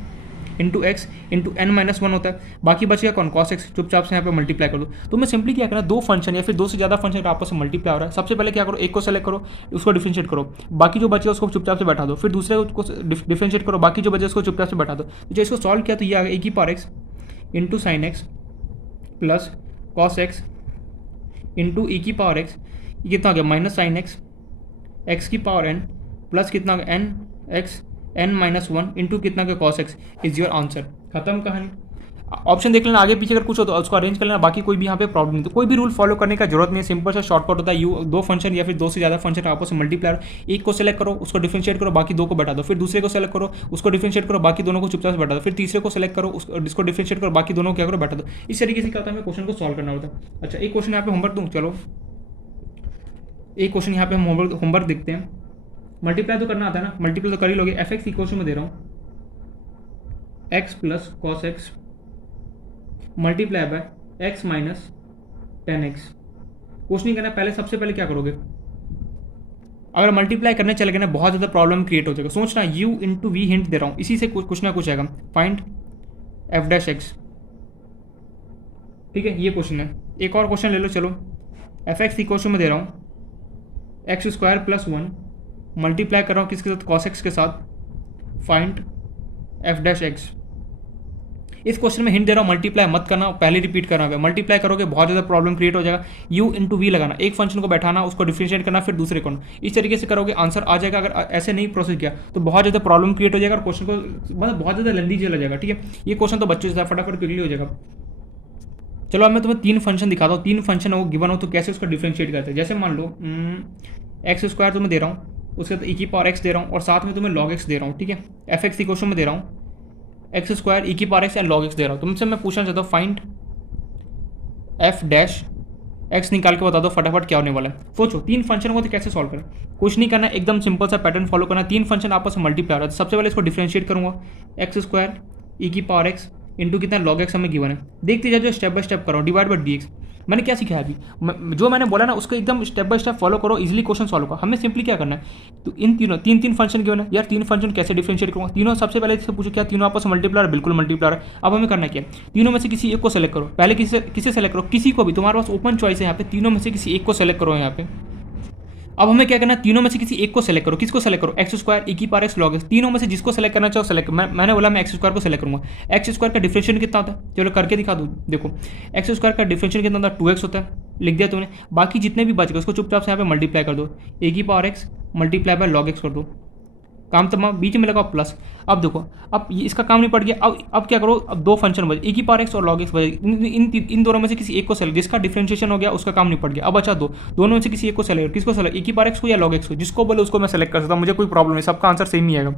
into x into n minus one होता है। बाकी बच गया कौन, कॉस एक्स, चुपचाप से यहाँ पे मल्टीप्लाई कर दो। तो मैं सिंपली क्या करना, दो फंक्शन या फिर दो से ज़्यादा फंक्शन आपस में मल्टीप्लाई हो रहा है, सबसे पहले क्या करो, एक को सेलेक्ट करो, उसको डिफरेंशिएट करो, बाकी जो बचे उसको चुपचाप से बैठा दो, फिर दूसरे को डिफरेंशिएट करो, बाकी जो बचे उसको चुपचाप से बैठा दो। तो जब इसको सॉल्व किया तो ये आ गया, ए की power X into sine X plus cos X into E की पावर एक्स, ये कितना आ गया, माइनस साइन एक्स, एक्स की पावर एन प्लस कितना आ गया, N X N minus one into कितना का cos X is your answer. खत्म कहानी। ऑप्शन देख लेना, आगे पीछे अगर कुछ हो तो उसको अरेंज कर लेना, बाकी कोई भी यहाँ पे प्रॉब्लम नहीं। तो कोई भी रूल फॉलो करने का जरूरत नहीं है, सिंपल सा शॉर्टकट होता है। यू दो फंक्शन या फिर दो से ज़्यादा फंक्शन आपस में मल्टीप्लाई, एक को सेलेक्ट करो, उसको डिफरेंशिएट करो, बाकी दो को बैठा दो, फिर दूसरे को सेलेक्ट करो, उसको डिफरेंशिएट करो, बाकी दोनों को चुपचाप से बैठा दो, फिर तीसरे को सेलेक्ट करो, उसको डिफरेंशिएट करो, बाकी दोनों को क्या करो, बैठा दो। इस तरीके से क्या होता है, हमें क्वेश्चन को सॉल्व करना होता है। अच्छा एक क्वेश्चन यहाँ पे होमवर्क दूँ, चलो एक क्वेश्चन यहाँ पे हम होमवर्क देखते हैं। मल्टीप्लाई तो करना आता है ना, मल्टीप्लाई तो कर ही लोगे। एफ एक्स इक्वेशन में दे रहा हूँ x plus cos x multiply by x minus ten x. कुछ नहीं करना, पहले सबसे पहले क्या करोगे, अगर मल्टीप्लाई करने चले गए ना बहुत ज़्यादा प्रॉब्लम क्रिएट हो जाएगा। सोचना यू इंटू वी हिंट दे रहा हूँ, इसी से कुछ ना कुछ आएगा। फाइंड एफ डैश एक्स, ठीक है ये क्वेश्चन है। एक और क्वेश्चन ले लो, चलो एफ एक्स इक्वेशन में दे रहा हूँ x square plus one multiply कर रहा हूँ किसके साथ, कॉस एक्स के साथ। Find F dash x. इस क्वेश्चन में हिंट दे रहा हूँ मल्टीप्लाई मत करना, पहले रिपीट करना है। मल्टीप्लाई करोगे बहुत ज़्यादा प्रॉब्लम क्रिएट हो जाएगा। यू इंटू वी लगाना, एक फंक्शन को बैठाना, उसको डिफरेंशिएट करना, फिर दूसरे को। इस तरीके से करोगे आंसर आ जाएगा। अगर ऐसे नहीं प्रोसेस किया तो बहुत ज़्यादा प्रॉब्लम क्रिएट हो जाएगा और क्वेश्चन को मतलब बहुत ज़्यादा लेंदी चला जाएगा। ठीक है ये क्वेश्चन तो बच्चों से फटाफट क्लियर हो जाएगा। चलो अब मैं तुम्हें तीन फंक्शन दिखाता हूँ, तीन फंक्शन हो गिवन हो तो कैसे उसका डिफरेंशिएट करते हैं। जैसे मान लो एक्स स्क्वायर तुम्हें दे रहा हूँ, उसके साथ ई की पावर एक्स दे रहा हूँ और साथ में तुम्हें लॉग एक्स दे रहा हूँ। ठीक है एफ एक्स इक्वेशन में दे रहा हूँ एक्स स्क्वायर ई की power X and log X दे रहा हूँ। तुमसे मैं पूछना चाहता हूँ फाइंड एफ डैश एक्स, निकाल के बता दो फटाफट क्या होने वाला है। सोचो तीन फंक्शन को तो कैसे सॉल्व करें, कुछ नहीं करना, एकदम सिंपल सा पैटर्न फॉलो करना। तीन फंक्शन आपस में मल्टीप्लाई हो रहा है, सबसे पहले इसको डिफरेंशिएट करूँगा एक्स स्क्वायर ई की पावर एक्स इंटू कितना लॉग एक्स हमें गिवन है। देखते जाओ स्टेप बाय स्टेप करो, डिवाइड बाय डी एक्स। मैंने क्या सीखा है अभी, जो मैंने बोला ना उसको एकदम स्टेप बाय स्टेप फॉलो करो, इजीली क्वेश्चन सॉल्व करो। हमें सिंपली क्या करना है, तो इन तीनों तीन फंक्शन गिवन है यार, तीन फंक्शन कैसे डिफरेंशिएट करूँगा। तीनों सबसे पहले इससे पूछो क्या तीनों आपस में मल्टीप्लाई, बिल्कुल मल्टीप्लाई है। अब हमें करना क्या, तीनों में से किसी एक को सेलेक्ट करो। पहले किसे सेलेक्ट करो, किसी को भी, तुम्हारे पास ओपन चॉइस है यहाँ पे, तीनों में से किसी एक को सेलेक्ट करो यहाँ पे। अब हमें क्या करना है, तीनों में से किसी एक को सेलेक्ट करो। किसको सेलेक्ट करो, एक्स स्क्वायर ई की पावर एक्स लॉग एक्स। तीनों में से जिसको सेलेक्ट करना चाहो सेलेक्ट। मैंने बोला मैं एक्स स्क्वायर को सेलेक्ट करूंगा। एक्स स्क्वायर का डिफरेंशिएशन कितना होता है, चलो करके दिखा दूँ। देखो एक्स स्क्वायर का डिफरेंशिएशन कितना होता है, 2x होता है, लिख दिया तुमने। बाकी जितने भी बच गए उसको चुपचाप से यहाँ पे मल्टीप्लाई कर दो, ए की power x multiply by log x कर दो, काम तमाम, बीच में लगाओ प्लस। अब देखो अब इसका काम नहीं पड़ गया। अब क्या करो, अब दो फंक्शन बचे, ए की पावर एक्स और लॉग एक्स बचे। इन दोनों में से किसी एक को सेलेक्ट, जिसका डिफरेंशिएशन हो गया उसका काम नहीं पड़ गया। अब बचा दोनों में से किसी एक को सेलेक्ट। किसको सेलेक्ट, ए की पावर एक्स को या लॉग एक्स को, जिसको बोले उसको मैं सेलेक्ट कर सकता हूँ, मुझे कोई प्रॉब्लम नहीं, सबका आंसर सेम ही आएगा।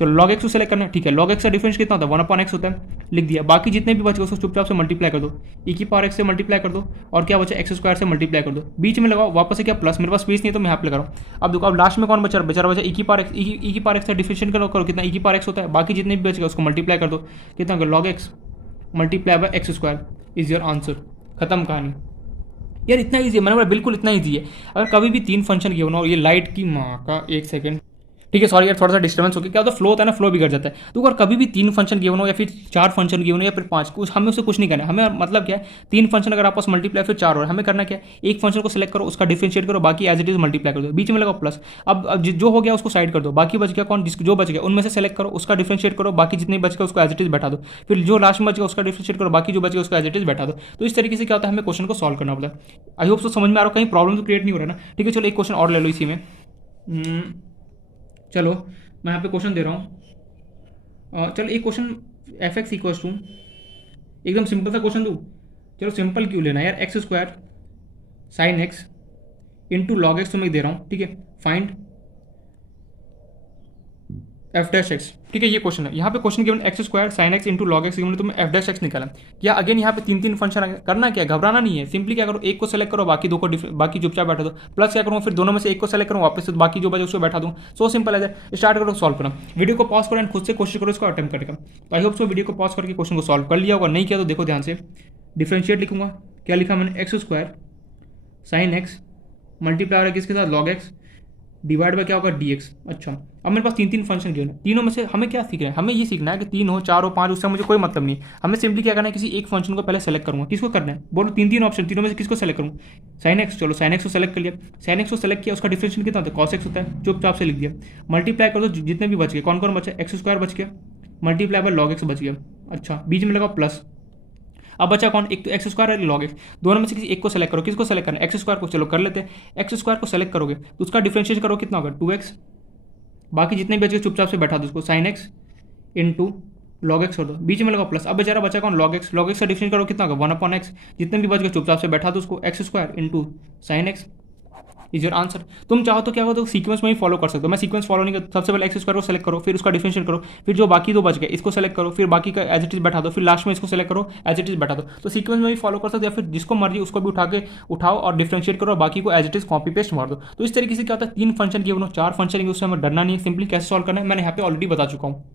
चलो लॉग एक्स को सेलेक्ट करना, ठीक है लॉग एक्स का डिफरेंस कितना होता है, 1/x होता है, लिख दिया। बाकी जितने भी बचे उसको चुपचाप से मल्टीप्लाई कर दो, ए की पावर एक्स से मल्टीप्लाई कर दो और क्या बचा एक्स स्क्वायर से मल्टीप्लाई कर दो, बीच में लगाओ वापस से क्या प्लस। मेरे पास स्पेस नहीं है तो मैं यहाँ पे लगा रहा हूँ। अब देखो अब लास्ट में कौन बचा, बेचारा बचा ए की पावर एक्स। ई की पावर एक्स का डिफरेंशिएट करो कितना, ई की पावर एक्स होता है। बाकी जितने भी बच गए उसको मल्टीप्लाई कर दो, कितना होगा log x multiply by x square is your answer. खत्म कहानी यार, इतना ईजी है, मैंने बोला बिल्कुल इतना ईजी है। अगर कभी भी तीन फंक्शन गिवन हो, ये लाइट की माँ का, एक सेकंड, ठीक है, सॉरी यार थोड़ा सा डिस्टर्बेंस हो गया। क्या होता है, फ्लो होता है ना, फ्लो बिगड़ जाता है। तो अगर कभी भी 3 फंक्शन गिवन हो या फिर 4 फंक्शन गिवन हो या फिर 5, कुछ हमें उससे कुछ नहीं करना है। हमें मतलब क्या है, 3 फंक्शन अगर आपस मल्टीप्लाई फिर 4 हो, हमें करना क्या है, एक फंक्शन को सिलेक्ट करो, उसका डिफरेंशिएट करो, बाकी एज इट इज मल्टीप्लाई कर दो, बीच में लगाओ प्लस। अब जो हो गया उसको साइड कर दो, बाकी बच गया कौन, जो बच गया उनमें से सेलेक्ट करो, उसका डिफरेंशिएट करो, बाकी जितने बच गया उसको एज इट इज बैठा दो, फिर जो लास्ट में बच गया उसका डिफरेंशिएट करो, बाकी जो बच गया उसको एज इट इज बैठा दो। तो इस तरीके से क्या होता है, हमें क्वेश्चन को सॉल्व करना पड़ता है। आई होप तो समझ में आ रहा हो, कहीं प्रॉब्लम तो क्रिएट नहीं हो रहा है ना। ठीक है, चलो एक क्वेश्चन और ले लो इसी में। चलो मैं यहाँ पे क्वेश्चन दे रहा हूँ। चलो एक question, f x equals to, एकदम सिंपल सा क्वेश्चन दूँ। चलो सिंपल क्यों लेना यार, x square sine x into log x तो मैं दे रहा हूँ। ठीक है, फाइंड एफ डैश एक्स। ठीक है, ये क्वेश्चन है। यहाँ पे question given x square sine x into log x given, तुम्हें एफ डैश एक्स निकाला। क्या अगेन यहाँ पे 3 फंक्शन करना क्या, घबराना नहीं है। सिंपली क्या करो, एक को सेलेक्ट करो, बाकी दो को बाकी चुपचाप बैठा दो। प्लस क्या करूँ, फिर दोनों में से एक को सेलेक्ट करूँ, वापस से बाकी जो बचे उसको बैठा दूँ। सो सिंपल है। स्टार्ट करो सॉल्व करना। वीडियो को पॉज करो एंड खुद से कोशिश करो इसको अटेम्प्ट करने का। तो आई होप सो वीडियो को पॉज करके क्वेश्चन को सॉल्व कर लिया होगा। नहीं किया तो देखो ध्यान से। डिफरेंशिएट लिखूंगा, क्या लिखा मैंने, x square sine x multiply हो रहा है किसके साथ, लॉग एक्स, डिवाइड बाय क्या होगा, डी एक्स। अच्छा, अब मेरे पास 3 फंक्शन गिवन है। तीनों में से हमें क्या सीखना है, हमें ये सीखना है कि 3 हो 4 हो 5, उससे मुझे कोई मतलब नहीं। हमें सिंपली क्या करना है, किसी एक फंक्शन को पहले सेलेक्ट करूंगा। किसको करना है बोलो, 3 ऑप्शन, तीनों में से किसको सेलेक्ट करूँ, साइन एक्स। चलो साइन एक्स को सेलेक्ट कर लिया। साइन एक्स को सेलेक्ट किया, उसका डिफरेंशिएशन कितना होता है, कॉस एक्स होता है, चुपचाप से लिख दिया। मल्टीप्लाई कर दो, जितने भी बच गए, कौन कौन बचा, एक्स स्क्वायर बच गया, मल्टीप्लाई बाय लॉग एक्स बच गया। अच्छा, बीच में लगाओ प्लस। अब बचा कौन, एक तो एक्स स्क्वायर है, लॉग एक्स। दोनों में से किसी एक को सेलेक्ट करो। किसको सेलेक्ट करना है, एक्स स्क्वायर को। चलो कर लेते हैं। एक्स स्क्वायर को सेलेक्ट करोगे तो उसका डिफरेंशिएट करो, कितना होगा, 2x। बाकी जितने भी बच गए चुपचाप से बैठा दो उसको, sign x into log x कर दो, बीच में लगाओ प्लस। अब बेचारा बचा कौन, लॉग एक्स। लॉग एक्स का डिफरेंशिएट करो, कितना होगा, 1/x। जितने भी बच गए चुपचाप से बैठा दो उसको, x square into sine x is your answer. तुम चाहो तो क्या हो, तो सीक्वेंस में ही फॉलो कर सकते हो। मैं सीक्वेंस फॉलो नहीं करता। सबसे पहले एक्स स्क्वायर को सेलेक्ट करो, फिर उसका डिफरेंशिएट करो, फिर जो बाकी दो बच गए इसको सेलेक्ट करो, फिर बाकी का एज इट इज बैठा दो, फिर लास्ट में इसको सेलेक्ट करो, एज इट इज बैठा दो। तो सीक्वेंस में ही फॉलो कर सकते हो, या फिर जिसको मर्जी उसको भी उठाओ और डिफरेंशिएट करो, और बाकी को as it is copy paste मार दो। तो इस तरीके से क्या होता है, 3 फंक्शन गिवन हो 4 फंक्शन गिवन, उससे हमें डरना नहीं है। सिंपली कैसे सॉल्व करना है मैंने यहाँ पे ऑलरेडी बता चुका हूँ।